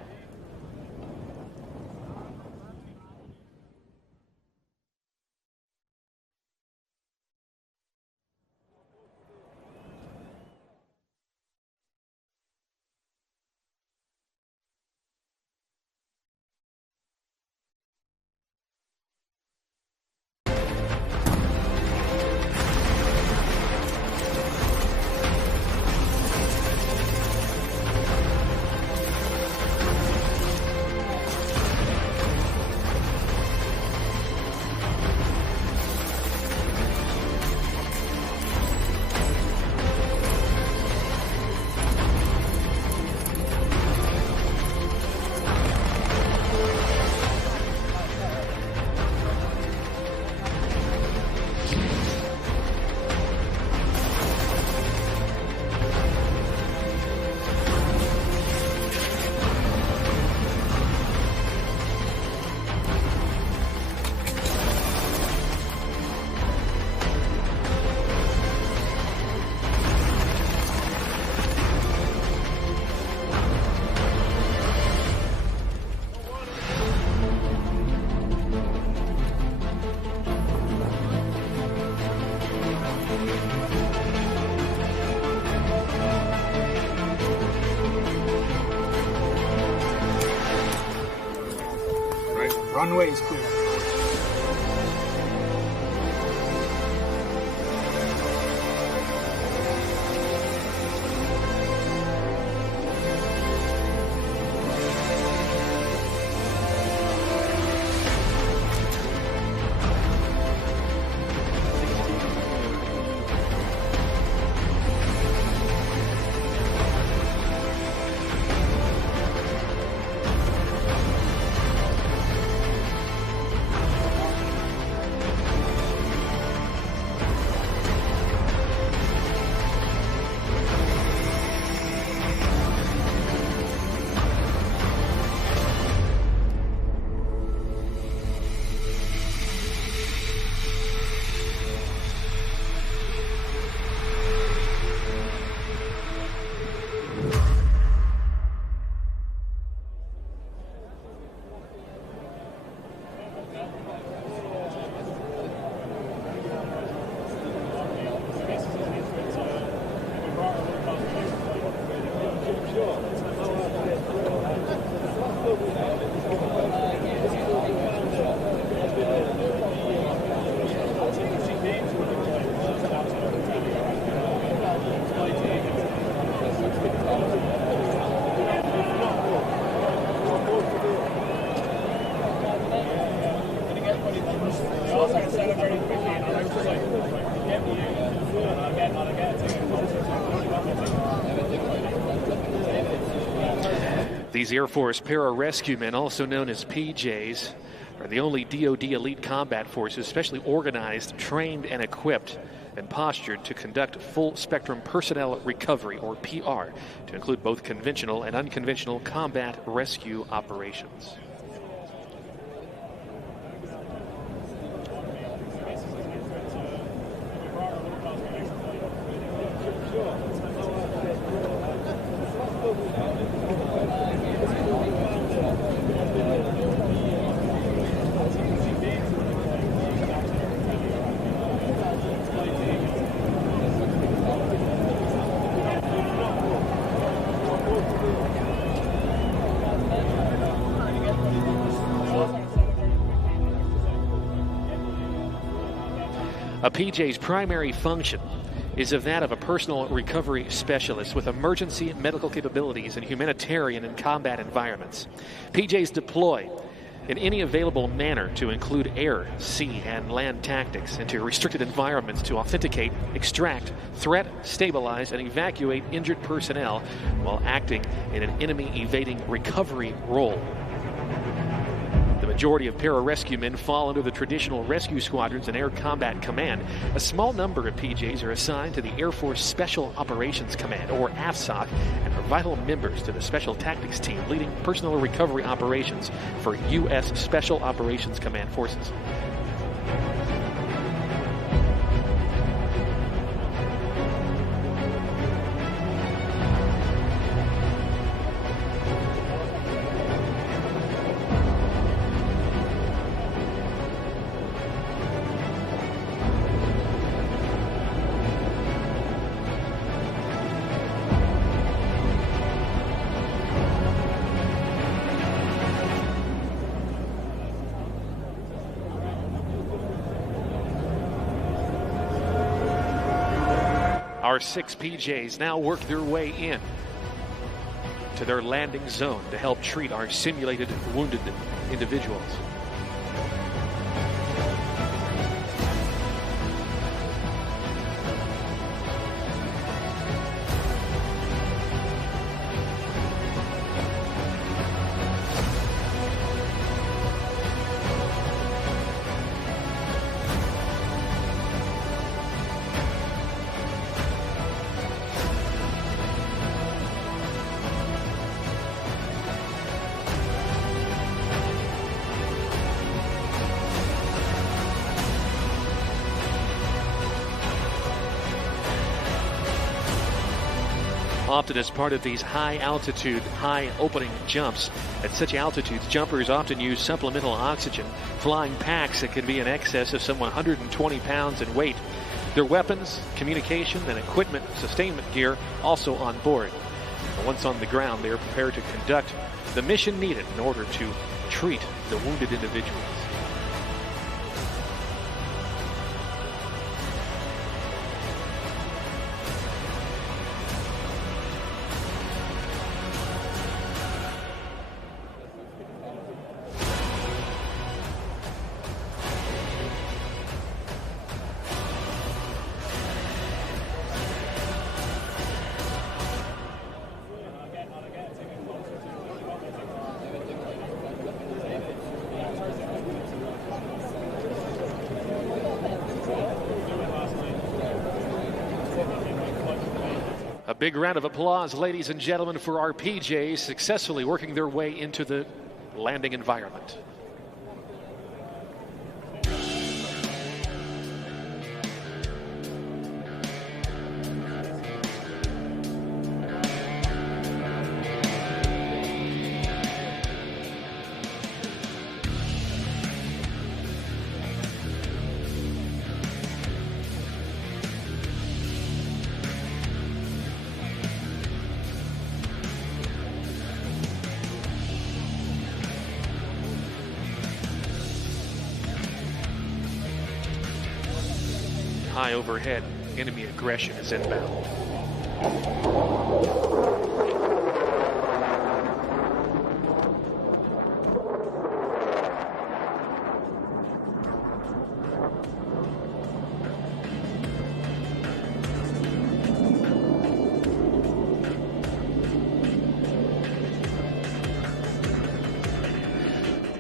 Runway is clear. These Air Force para-rescue men, also known as PJs, are the only DoD elite combat forces specially organized, trained, and equipped and postured to conduct full-spectrum personnel recovery, or PR, to include both conventional and unconventional combat rescue operations. A PJ's primary function is of that of a personal recovery specialist with emergency medical capabilities in humanitarian and combat environments. PJs deploy in any available manner to include air, sea, and land tactics into restricted environments to authenticate, extract, threat, stabilize, and evacuate injured personnel while acting in an enemy-evading recovery role. The majority of para-rescue men fall under the traditional rescue squadrons and Air Combat Command. A small number of PJs are assigned to the Air Force Special Operations Command, or AFSOC, and are vital members to the Special Tactics Team leading personnel recovery operations for U.S. Special Operations Command forces. Our 6 PJs now work their way in to their landing zone to help treat our simulated wounded individuals. Often as part of these high-altitude, high-opening jumps. At such altitudes, jumpers often use supplemental oxygen, flying packs that can be in excess of some 120 pounds in weight. Their weapons, communication, and equipment sustainment gear also on board. And once on the ground, they are prepared to conduct the mission needed in order to treat the wounded individuals. A big round of applause, ladies and gentlemen, for our PJs successfully working their way into the landing environment. High overhead, enemy aggression is inbound.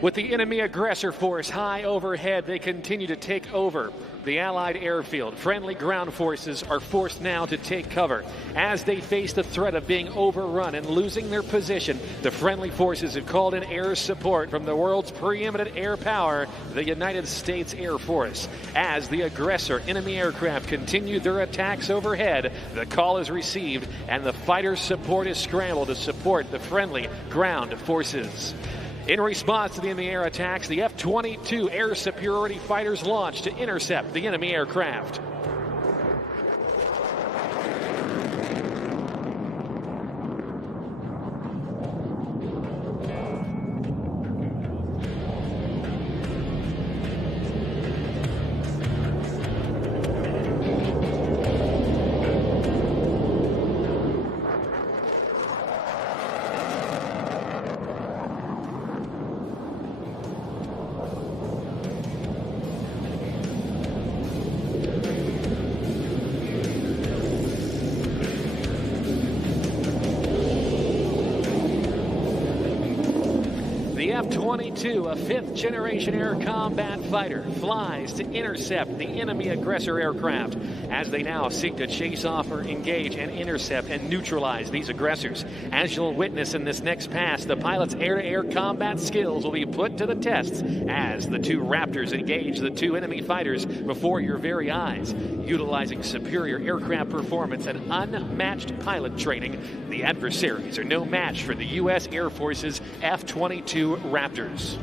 With the enemy aggressor force high overhead, they continue to take over the Allied airfield. Friendly ground forces are forced now to take cover. As they face the threat of being overrun and losing their position, the friendly forces have called in air support from the world's preeminent air power, the United States Air Force. As the aggressor enemy aircraft continue their attacks overhead, the call is received and the fighter support is scrambled to support the friendly ground forces. In response to the enemy air attacks, the F-22 air superiority fighters launched to intercept the enemy aircraft. The F-22, a fifth-generation air combat fighter, flies to intercept the enemy aggressor aircraft as they now seek to chase off or engage and intercept and neutralize these aggressors. As you'll witness in this next pass, the pilot's air-to-air combat skills will be put to the test as the two Raptors engage the two enemy fighters before your very eyes. Utilizing superior aircraft performance and unmatched pilot training, the adversaries are no match for the U.S. Air Force's F-22 Raptors.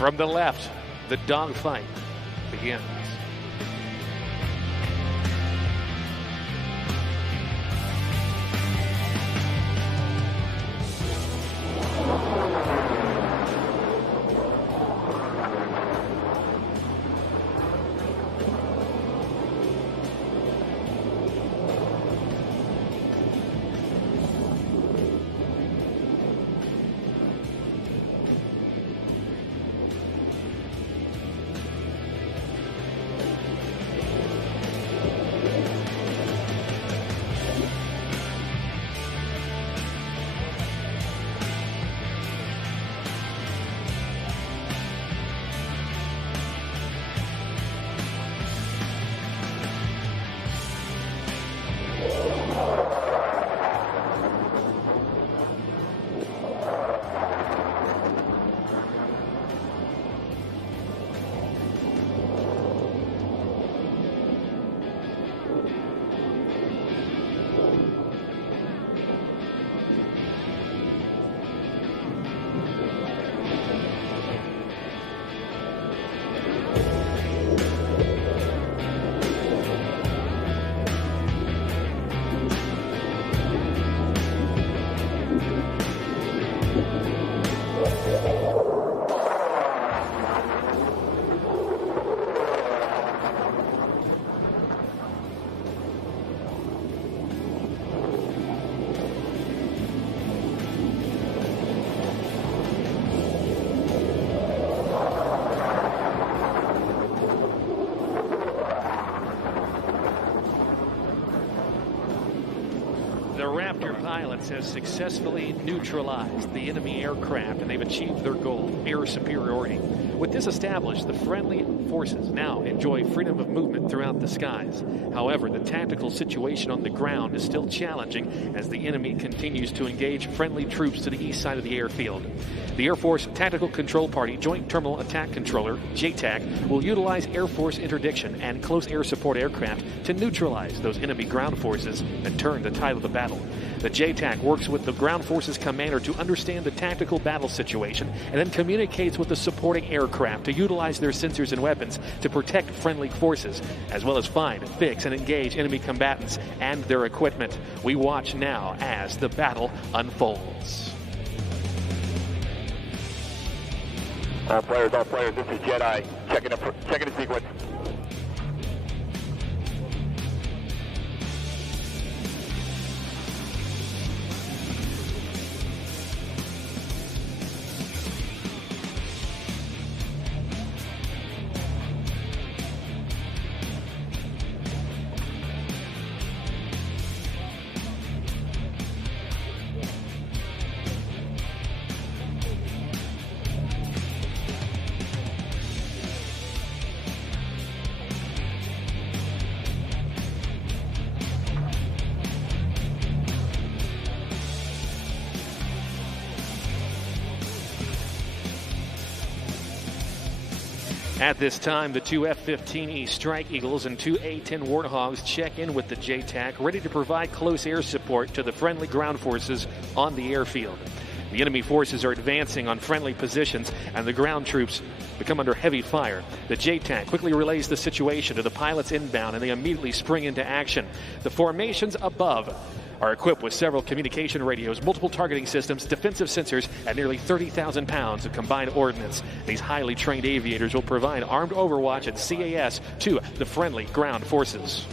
From the left, the dogfight begins. Has successfully neutralized the enemy aircraft, and they've achieved their goal, air superiority. With this established, the friendly forces now enjoy freedom of movement throughout the skies. However, the tactical situation on the ground is still challenging as the enemy continues to engage friendly troops to the east side of the airfield. The Air Force Tactical Control Party Joint Terminal Attack Controller, JTAC, will utilize Air Force interdiction and close air support aircraft to neutralize those enemy ground forces and turn the tide of the battle. The JTAC works with the ground forces commander to understand the tactical battle situation and then communicates with the supporting aircraft to utilize their sensors and weapons to protect friendly forces, as well as find, fix, and engage enemy combatants and their equipment. We watch now as the battle unfolds. All players, this is Jedi, checking the sequence. At this time, the two F-15E Strike Eagles and two A-10 Warthogs check in with the JTAC, ready to provide close air support to the friendly ground forces on the airfield. The enemy forces are advancing on friendly positions, and the ground troops become under heavy fire. The JTAC quickly relays the situation to the pilots inbound, and they immediately spring into action. The formations above are equipped with several communication radios, multiple targeting systems, defensive sensors, and nearly 30,000 pounds of combined ordnance. These highly trained aviators will provide armed overwatch and CAS to the friendly ground forces.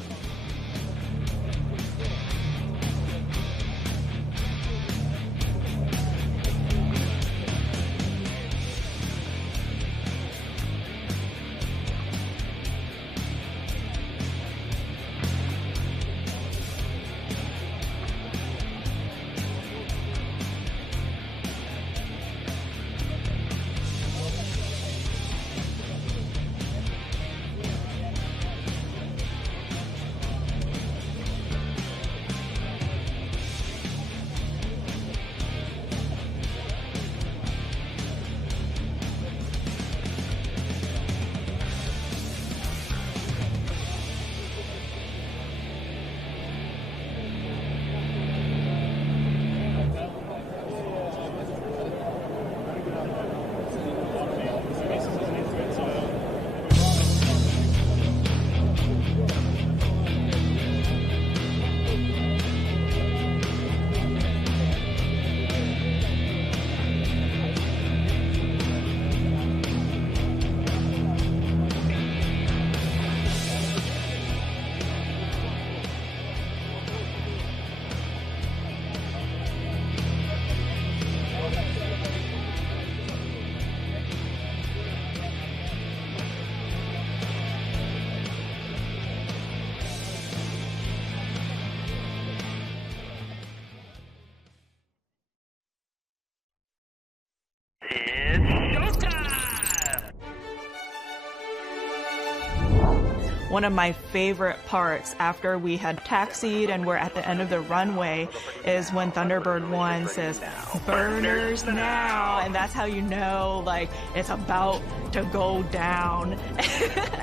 One of my favorite parts after we had taxied and we're at the end of the runway is when Thunderbird 1 says, "Burners now," and that's how you know, like, it's about to go down.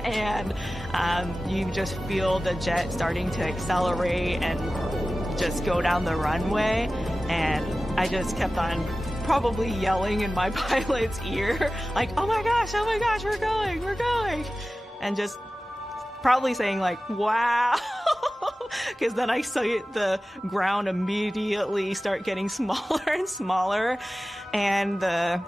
And you just feel the jet starting to accelerate and just go down the runway, and I just kept on probably yelling in my pilot's ear, like, oh my gosh, we're going, and just probably saying, like, wow. because then I saw the ground immediately start getting smaller and smaller. And the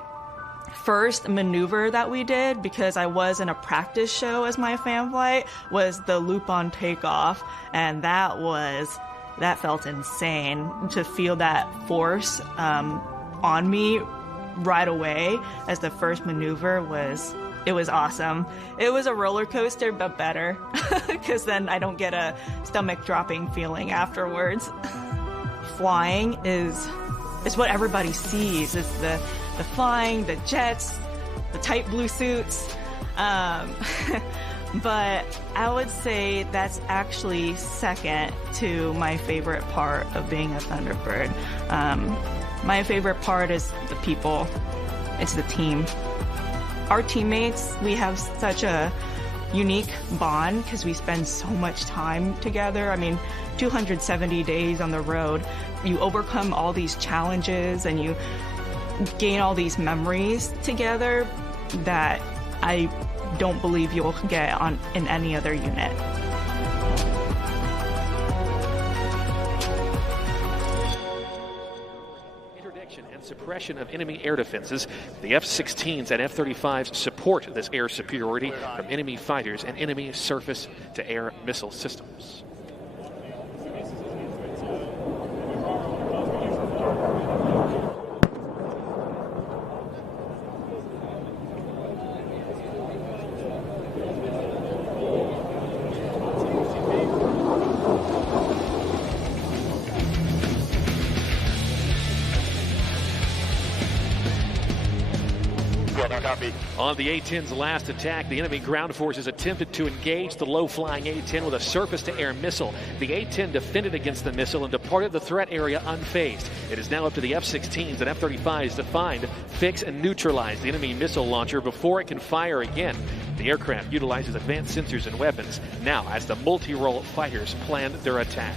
first maneuver that we did, because I was in a practice show as my fan flight, was the loop on takeoff, and that felt insane to feel that force on me right away as the first maneuver it was awesome. It was a roller coaster, but better, because then I don't get a stomach dropping feeling afterwards. Flying is what everybody sees. It's the flying, the jets, the tight blue suits. But I would say that's actually second to my favorite part of being a Thunderbird. My favorite part is the people. It's the team. Our teammates, we have such a unique bond because we spend so much time together. I mean, 270 days on the road. You overcome all these challenges and you gain all these memories together that I don't believe you'll get in any other unit. Interdiction and suppression of enemy air defenses. The F-16s and F-35s support this air superiority from enemy fighters and enemy surface-to-air missile systems. On the A-10's last attack, the enemy ground forces attempted to engage the low-flying A-10 with a surface-to-air missile. The A-10 defended against the missile and departed the threat area unfazed. It is now up to the F-16s and F-35s to find, fix, and neutralize the enemy missile launcher before it can fire again. The aircraft utilizes advanced sensors and weapons now as the multi-role fighters plan their attack.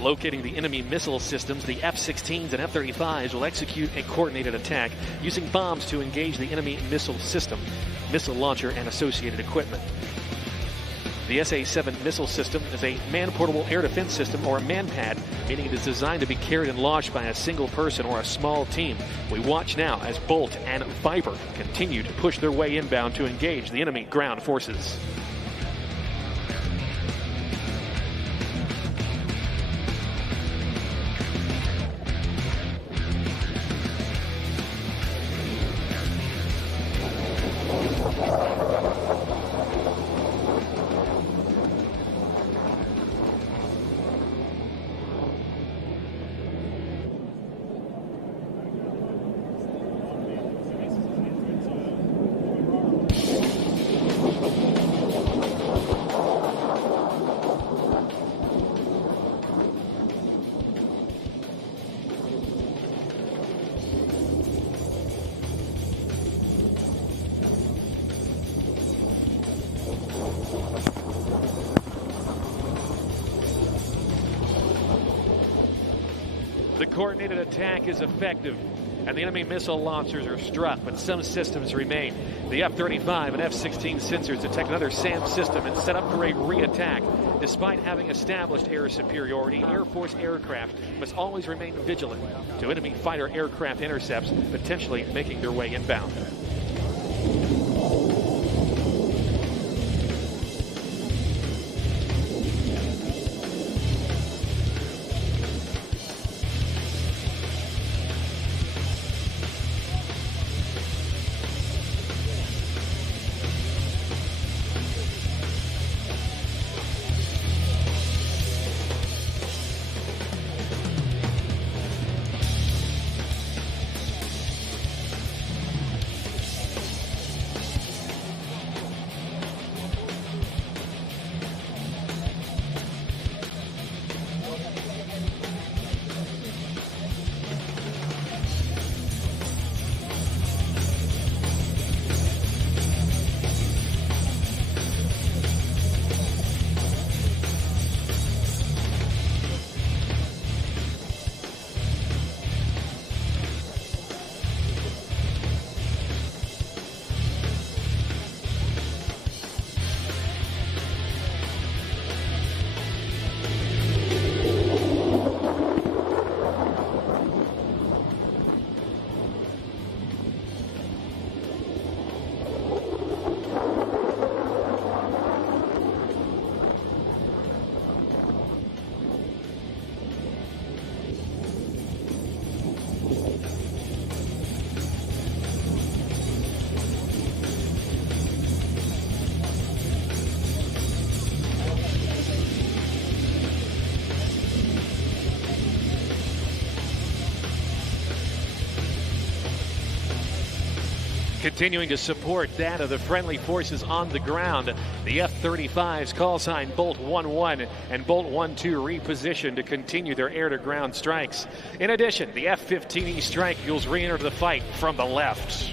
Locating the enemy missile systems, the F-16s and F-35s will execute a coordinated attack using bombs to engage the enemy missile system, missile launcher, and associated equipment. The SA-7 missile system is a man-portable air defense system, or a man-pad, meaning it is designed to be carried and launched by a single person or a small team. We watch now as Bolt and Viper continue to push their way inbound to engage the enemy ground forces. The coordinated attack is effective, and the enemy missile launchers are struck, but some systems remain. The F-35 and F-16 sensors detect another SAM system and set up for a re-attack. Despite having established air superiority, Air Force aircraft must always remain vigilant to enemy fighter aircraft intercepts, potentially making their way inbound. Continuing to support that of the friendly forces on the ground, the F-35's call sign Bolt 1-1 and Bolt 1-2 repositioned to continue their air-to-ground strikes. In addition, the F-15E Strike Eagles re-enter the fight from the left.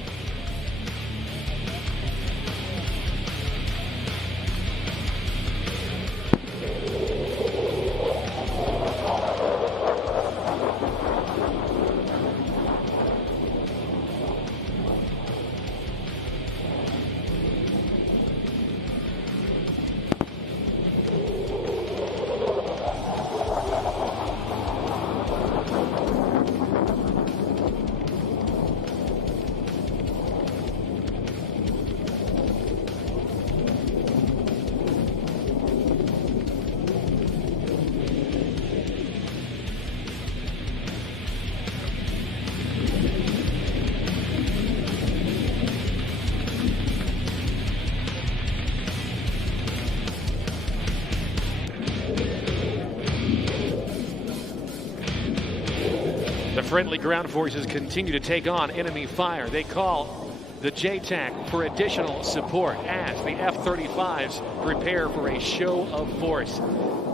Friendly ground forces continue to take on enemy fire. They call the JTAC for additional support as the F-35s prepare for a show of force.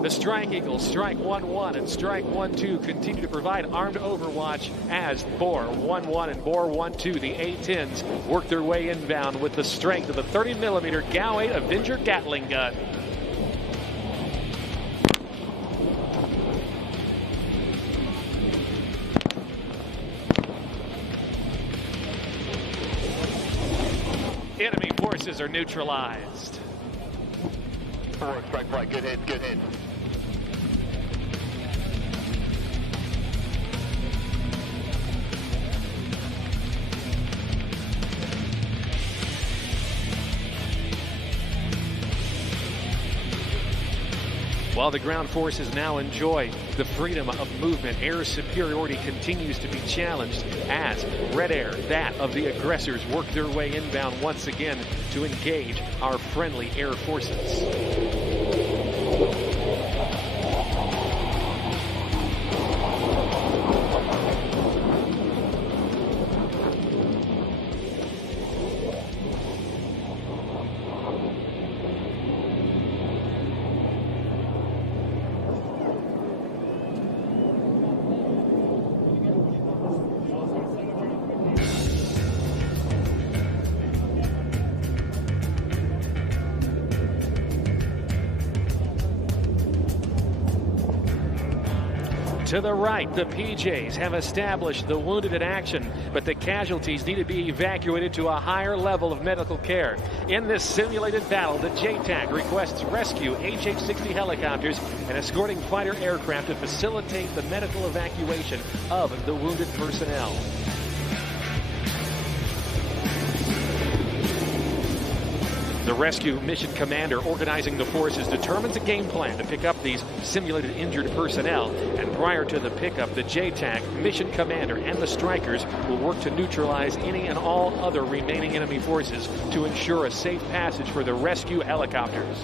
The Strike Eagles, Strike 1-1 and Strike 1-2 continue to provide armed overwatch as Bore 1-1 and Bore 1-2, the A-10s, work their way inbound with the strength of the 30mm GAU-8 Avenger Gatling gun. Enemy forces are neutralized. Forward, strike flight, good hit, good hit. While the ground forces now enjoy the freedom of movement, air superiority continues to be challenged as Red Air, that of the aggressors, work their way inbound once again to engage our friendly air forces. To the right, the PJs have established the wounded in action, but the casualties need to be evacuated to a higher level of medical care. In this simulated battle, the JTAC requests rescue HH-60 helicopters and escorting fighter aircraft to facilitate the medical evacuation of the wounded personnel. The rescue mission commander organizing the forces determines a game plan to pick up these simulated injured personnel. And prior to the pickup, the JTAC mission commander and the strikers will work to neutralize any and all other remaining enemy forces to ensure a safe passage for the rescue helicopters.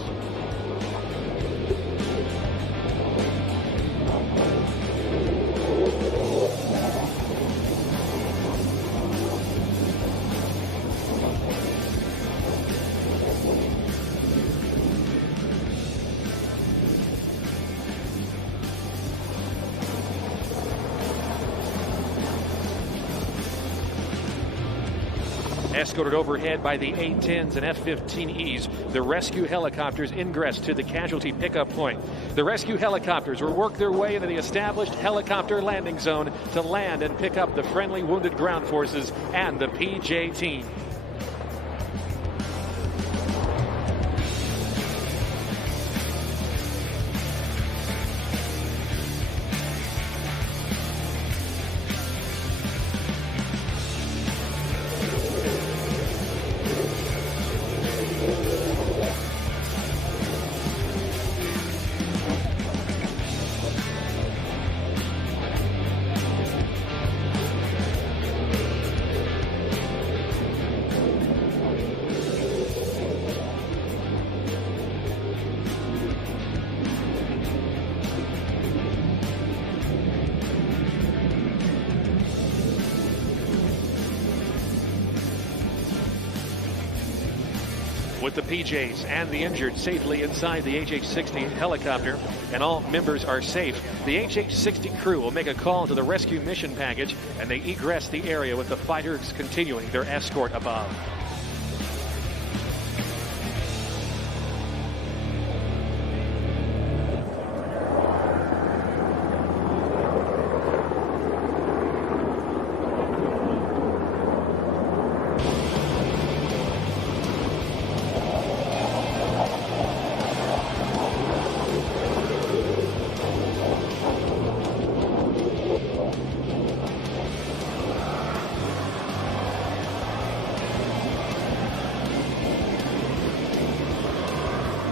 Escorted overhead by the A-10s and F-15Es, the rescue helicopters ingress to the casualty pickup point. The rescue helicopters will work their way into the established helicopter landing zone to land and pick up the friendly wounded ground forces and the PJ team. With the PJs and the injured safely inside the HH-60 helicopter and all members are safe, the HH-60 crew will make a call to the rescue mission package and they egress the area with the fighters continuing their escort above.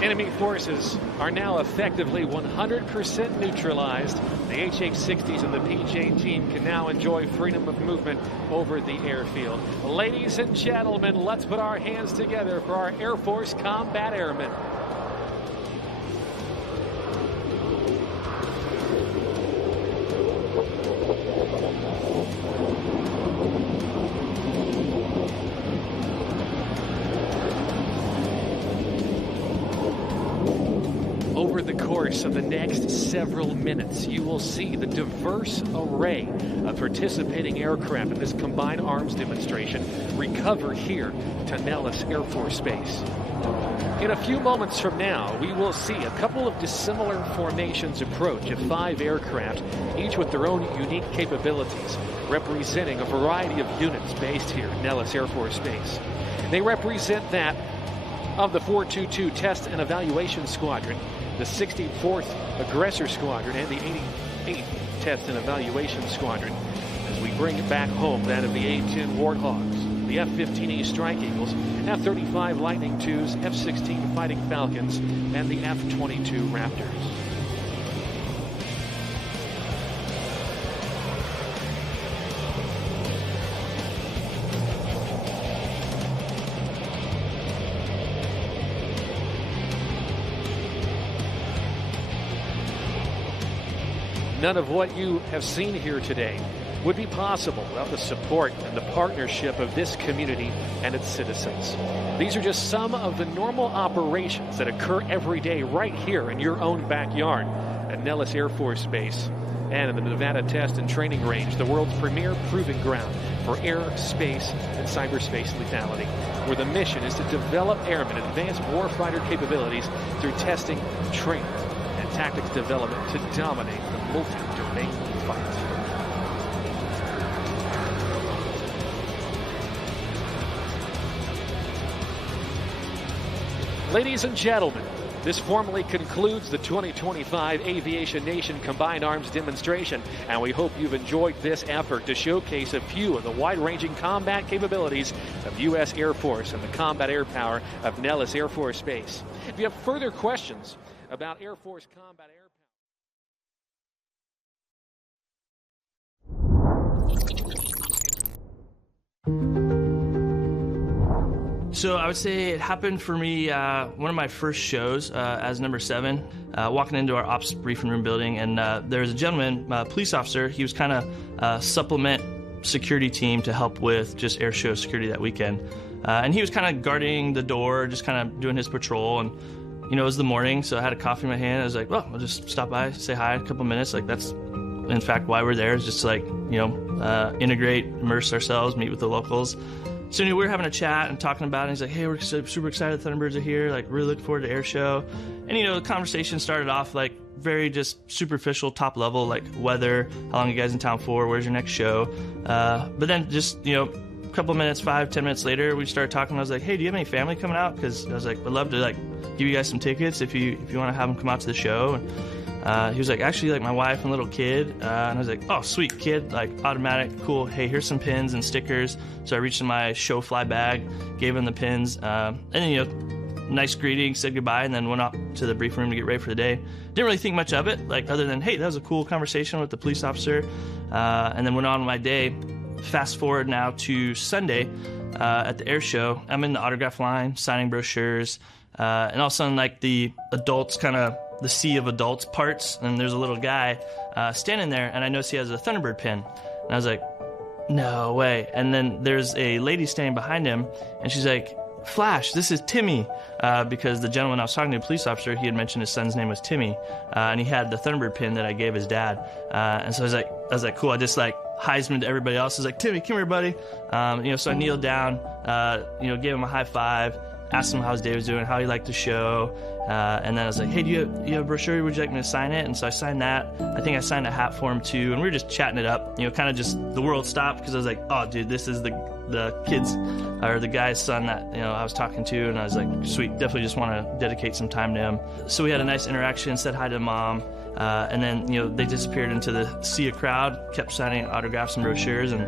Enemy forces are now effectively 100% neutralized. The HH-60s and the PJ team can now enjoy freedom of movement over the airfield. Ladies and gentlemen, let's put our hands together for our Air Force combat airmen. Over the course of the next several minutes, you will see the diverse array of participating aircraft in this combined arms demonstration recover here to Nellis Air Force Base. In a few moments from now, we will see a couple of dissimilar formations approach of 5 aircraft, each with their own unique capabilities, representing a variety of units based here at Nellis Air Force Base. They represent that of the 422 Test and Evaluation Squadron, the 64th Aggressor Squadron, and the 88th Test and Evaluation Squadron, as we bring back home that of the A-10 Warthogs, the F-15E Strike Eagles, F-35 Lightning IIs, F-16 Fighting Falcons, and the F-22 Raptors. None of what you have seen here today would be possible without the support and the partnership of this community and its citizens. These are just some of the normal operations that occur every day right here in your own backyard at Nellis Air Force Base and in the Nevada Test and Training Range, the world's premier proving ground for air, space, and cyberspace lethality, where the mission is to develop airmen advanced warfighter capabilities through testing, training, and tactics development to dominate the multi-domain fight. Ladies and gentlemen, this formally concludes the 2025 Aviation Nation Combined Arms demonstration, and we hope you've enjoyed this effort to showcase a few of the wide-ranging combat capabilities of U.S. Air Force and the combat air power of Nellis Air Force Base. If you have further questions about Air Force combat air So I would say it happened for me, one of my first shows as number 7, walking into our ops briefing room building, and there was a gentleman, police officer. He was kind of supplement security team to help with just air show security that weekend. And he was kind of guarding the door, just kind of doing his patrol. And, you know, it was the morning, so I had a coffee in my hand. I was like, well, I'll just stop by, say hi, a couple minutes. Like, that's, in fact, why we're there, is just to, like, you know, integrate, immerse ourselves, meet with the locals. So we were having a chat and talking about it. And he's like, hey, we're super excited the Thunderbirds are here. Like, really looking forward to air show. And, you know, the conversation started off, like, very just superficial, top level, like weather, how long are you guys in town for, where's your next show? But then just, you know, a couple minutes, 5-10 minutes later, we started talking. I was like, hey, do you have any family coming out? Because I was like, I'd love to, like, give you guys some tickets if you want to have them come out to the show. And he was like, actually, like, my wife and little kid. And I was like, oh, sweet, kid, like, automatic, cool. Hey, here's some pins and stickers. So I reached in my show fly bag, gave him the pins, and then, you know, nice greeting, said goodbye, and then went up to the briefing room to get ready for the day. Didn't really think much of it, like, other than, hey, that was a cool conversation with the police officer, and then went on with my day. Fast forward now to Sunday at the air show. I'm in the autograph line, signing brochures, and all of a sudden, like, the adults kind of, the sea of adults parts, and there's a little guy standing there, and I notice he has a Thunderbird pin. And I was like, no way. And then there's a lady standing behind him, and she's like, Flash, this is Timmy, because the gentleman I was talking to, a police officer, he had mentioned his son's name was Timmy, and he had the Thunderbird pin that I gave his dad. And so I was like, cool. I just like Heisman to everybody else. I was like, Timmy, come here, buddy. So I kneeled down, gave him a high five, asked him how his day was doing, how he liked the show. And then I was like, hey, do you have a brochure? Would you like me to sign it? And so I signed that. I think I signed a hat for him too. And we were just chatting it up, kind of just the world stopped because I was like, oh, dude, this is the kid's or the guy's son that, I was talking to. And I was like, sweet, definitely just want to dedicate some time to him. So we had a nice interaction, said hi to mom. And then, they disappeared into the sea of crowd, kept signing autographs and brochures. And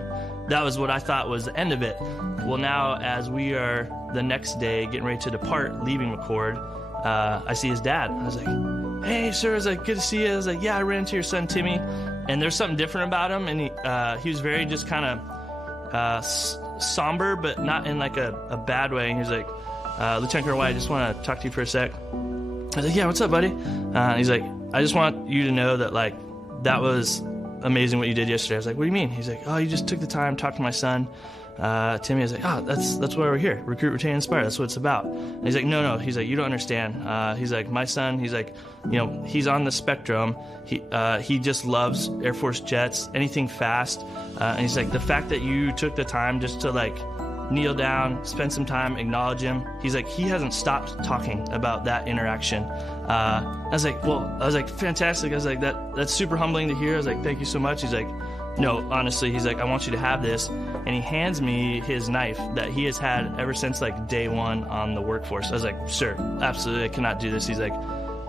that was what I thought was the end of it. Well, now as we are the next day getting ready to depart, leaving McCord, I see his dad. I was like, hey, sir. I was like, good to see you. I was like, yeah, I ran into your son, Timmy. And there's something different about him. And he was very just kind of somber, but not in like a bad way. And he was like, Lieutenant Colonel White, I just want to talk to you for a sec. I was like, yeah, what's up, buddy? He's like, I just want you to know that, like, that was amazing what you did yesterday. I was like, what do you mean? He's like, oh, you just took the time to talk to my son, Timmy. I was like, oh, that's why we're here. Recruit, retain, inspire. That's what it's about. And he's like, no. He's like, you don't understand. He's like, my son, he's like, he's on the spectrum. He just loves Air Force jets, anything fast. And he's like, the fact that you took the time just to, like, kneel down, spend some time, acknowledge him. He's like, he hasn't stopped talking about that interaction. I was like, fantastic. I was like, that's super humbling to hear. I was like, thank you so much. He's like, no, honestly, he's like, I want you to have this. And he hands me his knife that he has had ever since like day one on the workforce. I was like, sir, absolutely, I cannot do this. He's like,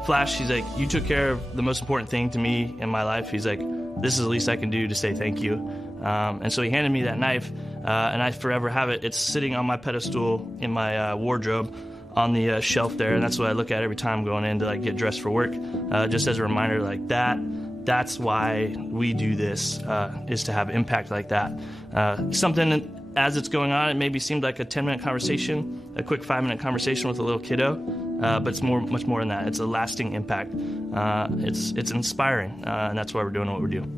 Flash, he's like, you took care of the most important thing to me in my life. He's like, this is the least I can do to say thank you. And so he handed me that knife, and I forever have it. It's sitting on my pedestal in my wardrobe on the shelf there, and that's what I look at every time I'm going in to like get dressed for work, just as a reminder, like that's why we do this, is to have impact like that. Something as it's going on, it maybe seemed like a 10-minute conversation, a quick 5-minute conversation with a little kiddo, but it's much more than that. It's a lasting impact. It's inspiring, and that's why we're doing what we do.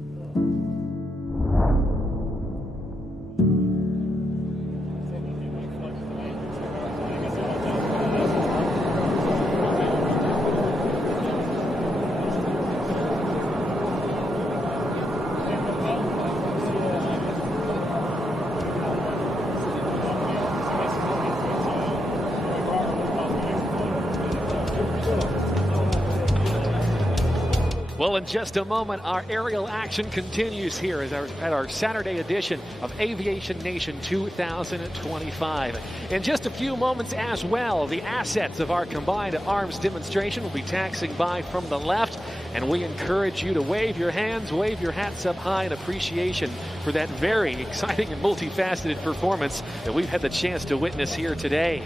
Well, in just a moment, our aerial action continues here at our Saturday edition of Aviation Nation 2025. In just a few moments as well, the assets of our combined arms demonstration will be taxiing by from the left, and we encourage you to wave your hands, wave your hats up high in appreciation for that very exciting and multifaceted performance that we've had the chance to witness here today.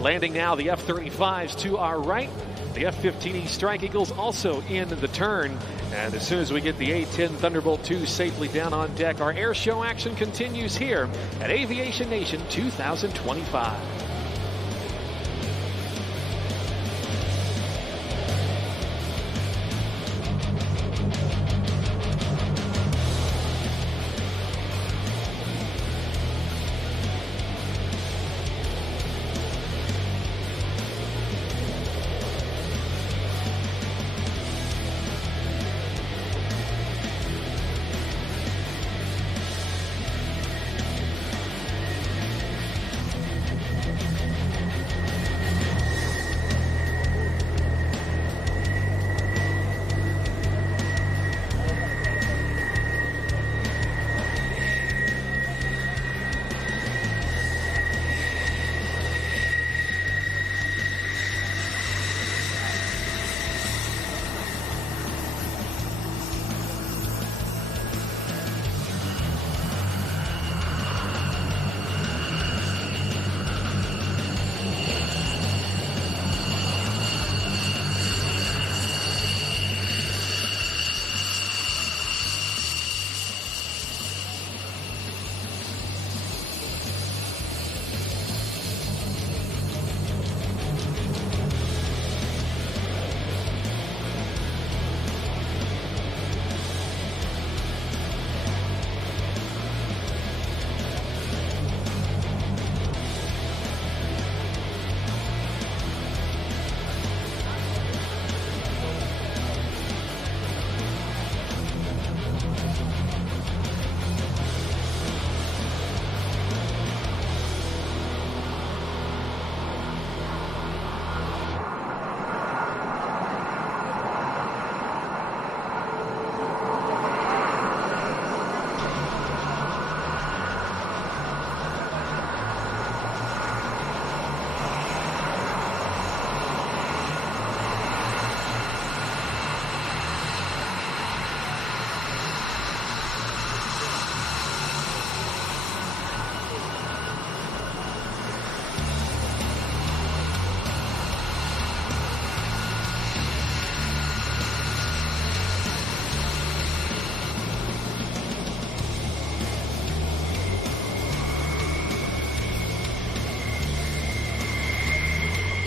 Landing now, the F-35s to our right. The F-15E Strike Eagles also in the turn. And as soon as we get the A-10 Thunderbolt II safely down on deck, our air show action continues here at Aviation Nation 2025.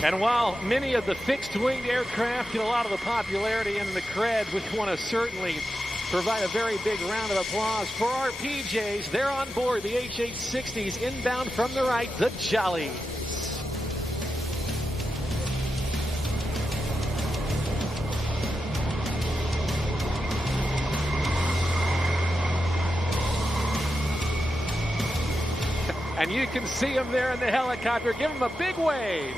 And while many of the fixed-winged aircraft get a lot of the popularity and the cred, we want to certainly provide a very big round of applause for our PJs. They're on board the HH-60s, inbound from the right, the Jollies. And you can see them there in the helicopter. Give them a big wave.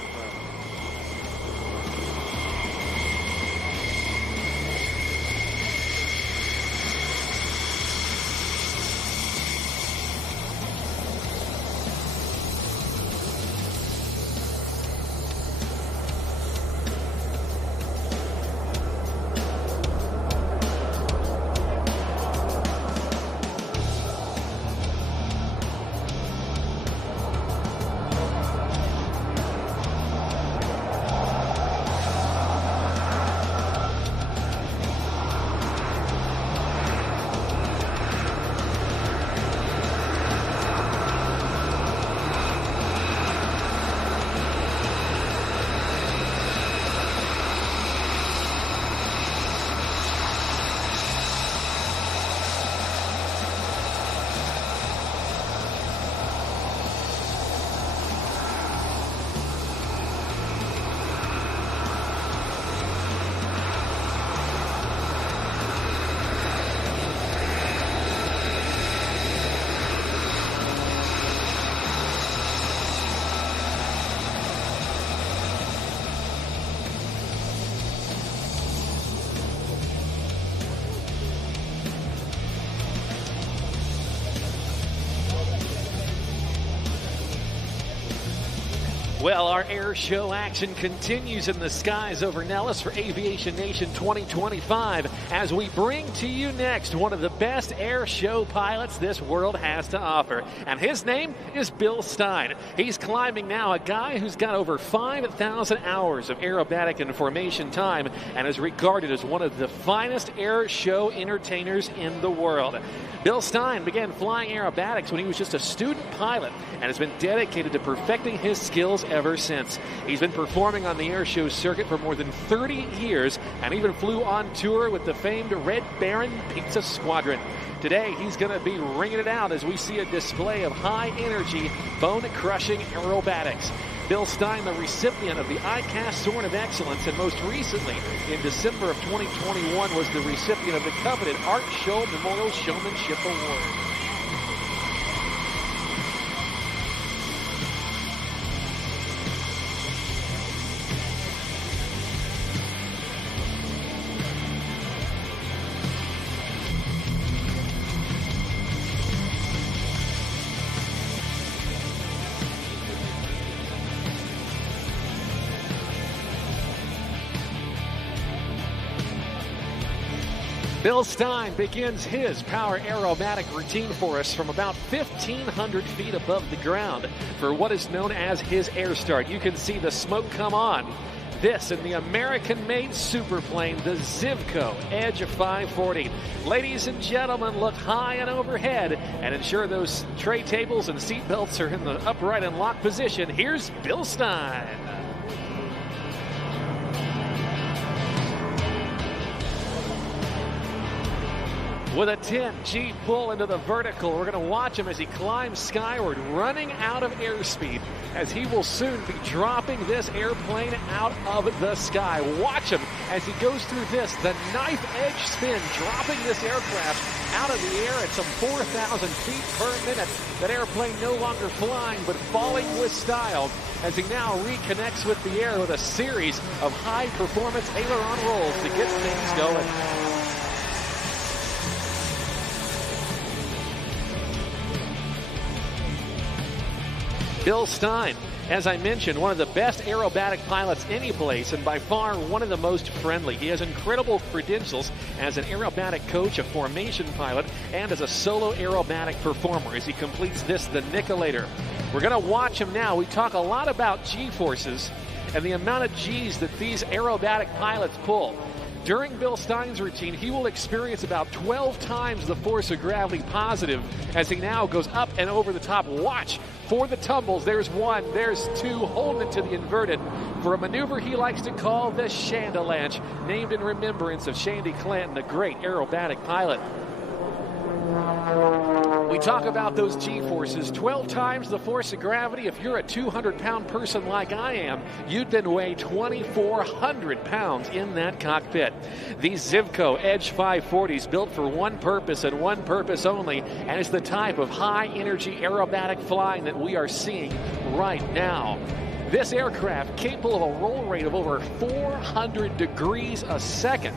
Well, our air show action continues in the skies over Nellis for Aviation Nation 2025 as we bring to you next one of the best air show pilots this world has to offer. And his name is Bill Stein. He's climbing now, a guy who's got over 5,000 hours of aerobatic and formation time and is regarded as one of the finest air show entertainers in the world. Bill Stein began flying aerobatics when he was just a student pilot and has been dedicated to perfecting his skills ever since. He's been performing on the air show circuit for more than 30 years and even flew on tour with the famed Red Baron Pizza Squadron. Today, he's going to be ringing it out as we see a display of high-energy, bone-crushing aerobatics. Bill Stein, the recipient of the ICAS Sword of Excellence, and most recently, in December of 2021, was the recipient of the coveted Art Show Memorial Showmanship Award. Bill Stein begins his power aerobatic routine for us from about 1,500 feet above the ground for what is known as his air start. You can see the smoke come on. This in the American-made superplane, the Zivco Edge 540. Ladies and gentlemen, look high and overhead and ensure those tray tables and seat belts are in the upright and locked position. Here's Bill Stein. With a 10G pull into the vertical, we're going to watch him as he climbs skyward, running out of airspeed, as he will soon be dropping this airplane out of the sky. Watch him as he goes through this, the knife edge spin, dropping this aircraft out of the air at some 4,000 feet per minute. That airplane no longer flying, but falling with style, as he now reconnects with the air with a series of high-performance aileron rolls to get things going. Bill Stein, as I mentioned, one of the best aerobatic pilots any place and by far one of the most friendly. He has incredible credentials as an aerobatic coach, a formation pilot, and as a solo aerobatic performer as he completes this, the Nicolator. We're going to watch him now. We talk a lot about G-forces and the amount of G's that these aerobatic pilots pull. During Bill Stein's routine, he will experience about 12 times the force of gravity positive as he now goes up and over the top. Watch for the tumbles. There's one, there's two, holding it to the inverted for a maneuver he likes to call the Chandalanche, named in remembrance of Shandy Clanton, the great aerobatic pilot. We talk about those G-forces, 12 times the force of gravity. If you're a 200-pound person like I am, you'd then weigh 2,400 pounds in that cockpit. These Zivco Edge 540s built for one purpose and one purpose only, and it's the type of high-energy aerobatic flying that we are seeing right now. This aircraft capable of a roll rate of over 400 degrees a second.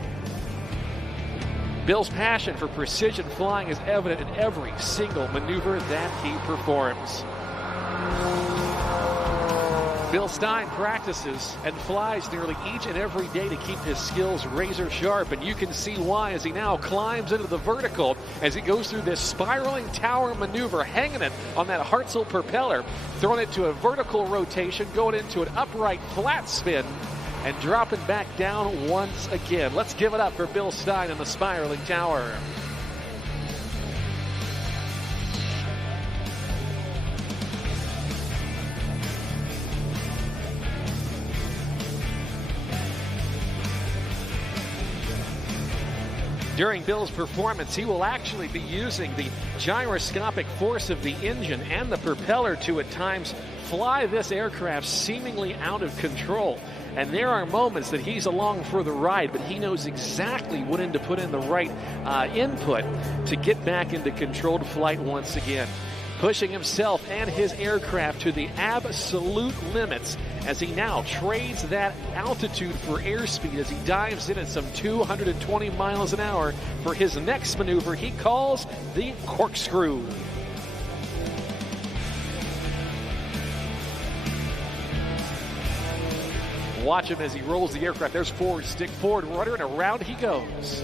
Bill's passion for precision flying is evident in every single maneuver that he performs. Bill Stein practices and flies nearly each and every day to keep his skills razor sharp, and you can see why as he now climbs into the vertical as he goes through this spiraling tower maneuver, hanging it on that Hartzell propeller, throwing it to a vertical rotation, going into an upright flat spin, and dropping back down once again. Let's give it up for Bill Stein in the spiraling tower. During Bill's performance, he will actually be using the gyroscopic force of the engine and the propeller to at times fly this aircraft seemingly out of control. And there are moments that he's along for the ride, but he knows exactly when to put in the right input to get back into controlled flight once again. Pushing himself and his aircraft to the absolute limits as he now trades that altitude for airspeed as he dives in at some 220 miles an hour for his next maneuver he calls the corkscrew. Watch him as he rolls the aircraft. There's forward stick, forward rudder, and around he goes.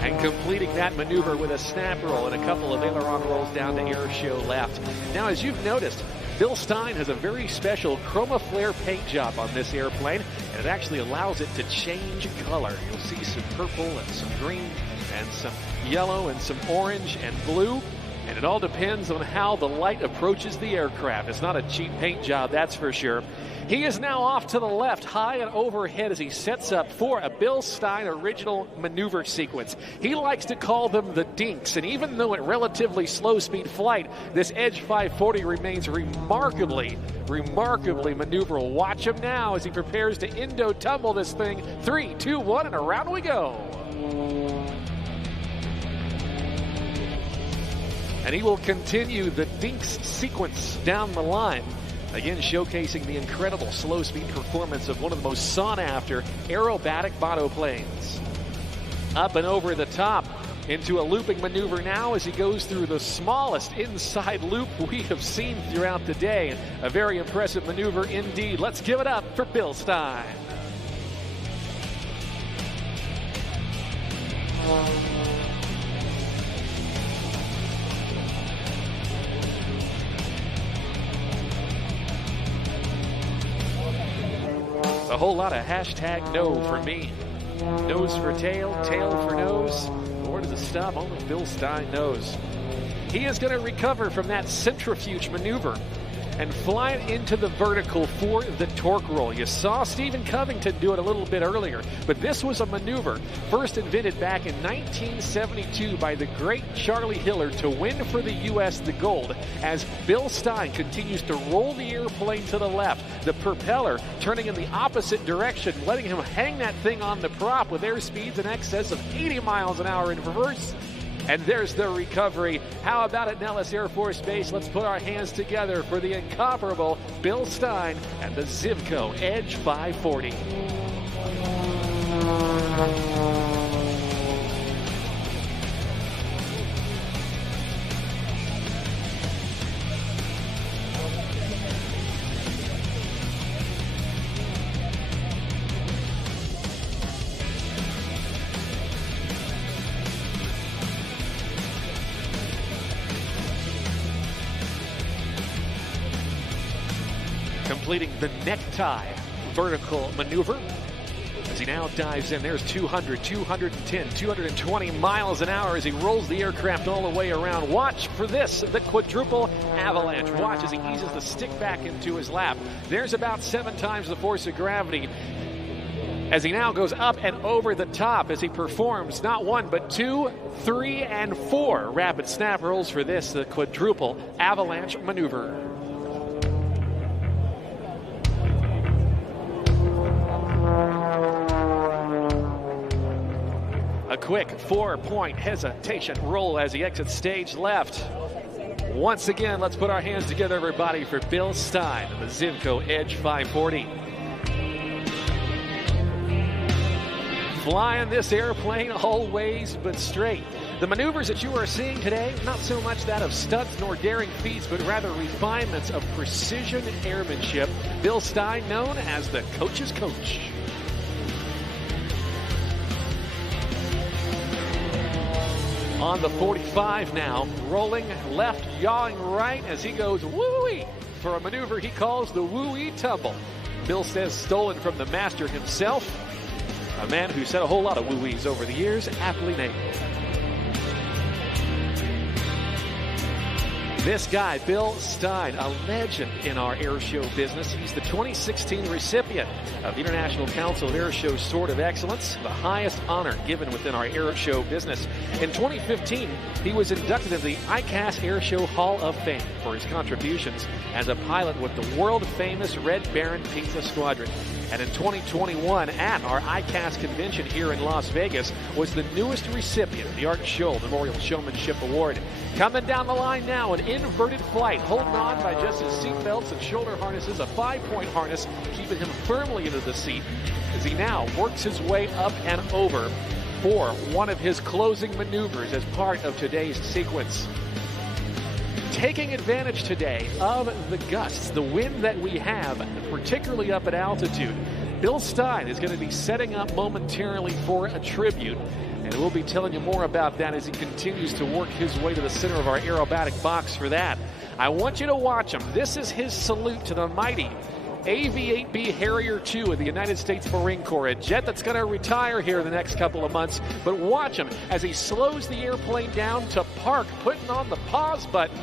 And completing that maneuver with a snap roll and a couple of aileron rolls down to air show left. Now, as you've noticed, Bill Stein has a very special chroma flare paint job on this airplane, and it actually allows it to change color. You'll see some purple and some green and some yellow and some orange and blue. And it all depends on how the light approaches the aircraft. It's not a cheap paint job, that's for sure. He is now off to the left, high and overhead as he sets up for a Bill Stein original maneuver sequence. He likes to call them the dinks, and even though at relatively slow speed flight, this Edge 540 remains remarkably maneuverable. Watch him now as he prepares to endo-tumble this thing. 3, 2, 1, and around we go. And he will continue the dinks sequence down the line. Again, showcasing the incredible slow speed performance of one of the most sought after aerobatic monoplanes. Up and over the top into a looping maneuver now as he goes through the smallest inside loop we have seen throughout the day. A very impressive maneuver indeed. Let's give it up for Bill Stein. A whole lot of hashtag no for me. Nose for tail, tail for nose. Where does it stop? Only Bill Stein knows. He is going to recover from that centrifuge maneuver and fly it into the vertical for the torque roll. You saw Stephen Covington do it a little bit earlier, but this was a maneuver first invented back in 1972 by the great Charlie Hiller to win for the U.S. the gold as Bill Stein continues to roll the airplane to the left, the propeller turning in the opposite direction, letting him hang that thing on the prop with airspeeds in excess of 80 miles an hour in reverse. And there's the recovery. How about at Nellis Air Force Base? Let's put our hands together for the incomparable Bill Stein and the Zivco Edge 540. completing the necktie vertical maneuver. As he now dives in, there's 200, 210, 220 miles an hour as he rolls the aircraft all the way around. Watch for this, the quadruple avalanche. Watch as he eases the stick back into his lap. There's about 7 times the force of gravity as he now goes up and over the top as he performs not 1, but 2, 3, and 4 rapid snap rolls for this, the quadruple avalanche maneuver. A quick 4-point hesitation roll as he exits stage left. Once again, let's put our hands together, everybody, for Bill Stein, the Zivco Edge 540. Flying this airplane always but straight. The maneuvers that you are seeing today, not so much that of stunts nor daring feats, but rather refinements of precision airmanship. Bill Stein, known as the coach's coach. On the 45 now, rolling left, yawing right as he goes woo-wee for a maneuver he calls the woo-wee tumble. Bill says stolen from the master himself, a man who said a whole lot of woo-wees over the years, aptly named. This guy, Bill Stein, a legend in our air show business. He's the 2016 recipient of the International Council of Air Show Sword of Excellence, the highest honor given within our air show business. In 2015, he was inducted into the ICAS Air Show Hall of Fame for his contributions as a pilot with the world-famous Red Baron Pizza Squadron. And in 2021, at our ICAS convention here in Las Vegas, was the newest recipient of the Art Scholl Memorial Showmanship Award. Coming down the line now, an inverted flight, holding on by just his seat belts and shoulder harnesses, a 5-point harness, keeping him firmly into the seat as he now works his way up and over for one of his closing maneuvers as part of today's sequence. Taking advantage today of the gusts, the wind that we have, particularly up at altitude, Bill Stein is going to be setting up momentarily for a tribute, and we'll be telling you more about that as he continues to work his way to the center of our aerobatic box for that. I want you to watch him. This is his salute to the mighty AV-8B Harrier II of the United States Marine Corps, a jet that's going to retire here in the next couple of months. But watch him as he slows the airplane down to park, putting on the pause button,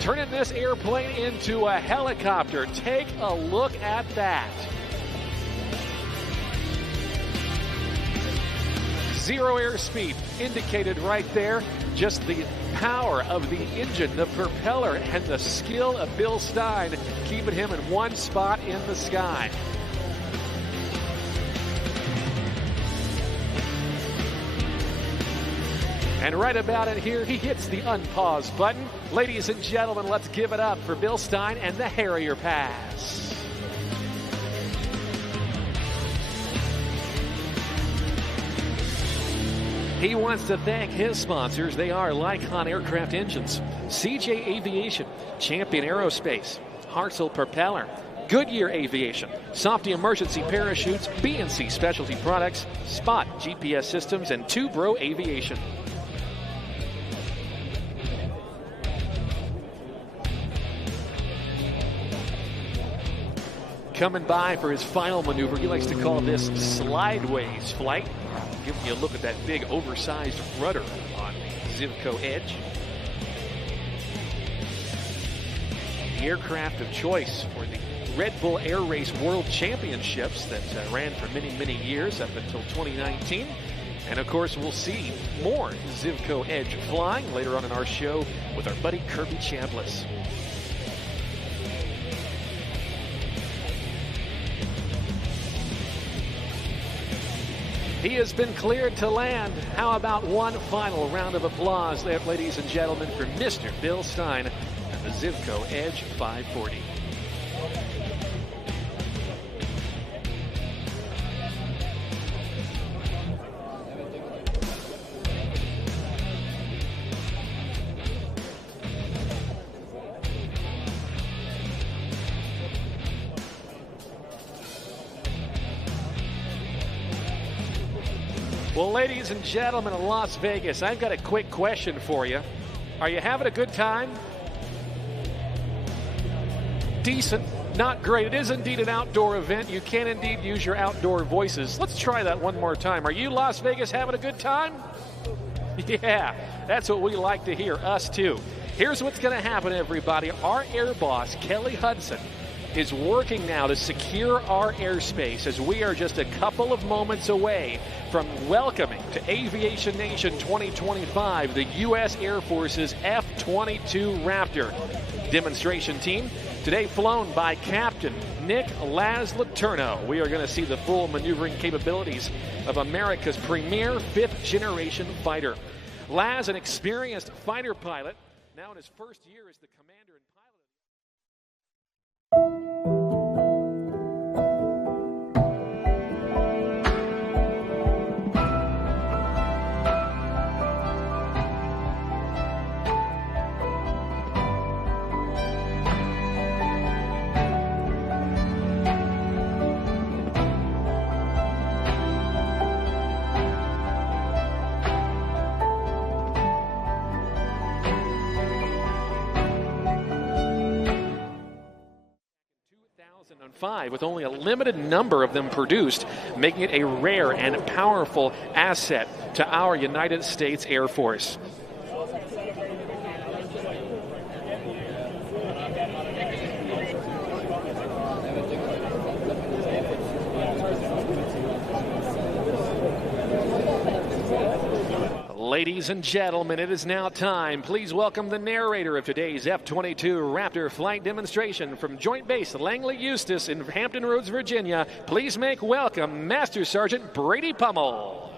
turning this airplane into a helicopter. Take a look at that. 0 airspeed indicated right there. Just the power of the engine, the propeller, and the skill of Bill Stein keeping him in one spot in the sky. And right about it here, he hits the unpause button. Ladies and gentlemen, let's give it up for Bill Stein and the Harrier Pass. He wants to thank his sponsors. They are Lycon Aircraft Engines, CJ Aviation, Champion Aerospace, Hartzell Propeller, Goodyear Aviation, Softy Emergency Parachutes, B&C Specialty Products, Spot GPS Systems, and Two Bro Aviation. Coming by for his final maneuver. He likes to call this slideways flight. Giving you a look at that big oversized rudder on the Zivco Edge. The aircraft of choice for the Red Bull Air Race World Championships that ran for many, many years up until 2019. And of course, we'll see more Zivco Edge flying later on in our show with our buddy Kirby Chambliss. He has been cleared to land. How about one final round of applause there, ladies and gentlemen, for Mr. Bill Stein and the Zivco Edge 540. Well, ladies and gentlemen of Las Vegas, I've got a quick question for you. Are you having a good time? Decent. not great. It is indeed an outdoor event. You can indeed use your outdoor voices. Let's try that one more time. Are you Las Vegas having a good time? Yeah, that's what we like to hear, us too. Here's what's going to happen, everybody. Our air boss, Kelly Hudson, is working now to secure our airspace as we are just a couple of moments away from welcoming to Aviation Nation 2025 the U.S. Air Force's F-22 Raptor demonstration team. Today flown by Captain Nick Lazlaterno. We are going to see the full maneuvering capabilities of America's premier fifth-generation fighter. Laz, an experienced fighter pilot, now in his first year as the commander and pilot. With only a limited number of them produced, making it a rare and powerful asset to our United States Air Force. Ladies and gentlemen, it is now time. Please welcome the narrator of today's F-22 Raptor flight demonstration from Joint Base Langley Eustis in Hampton Roads, Virginia. Please make welcome Master Sergeant Brady Pummel.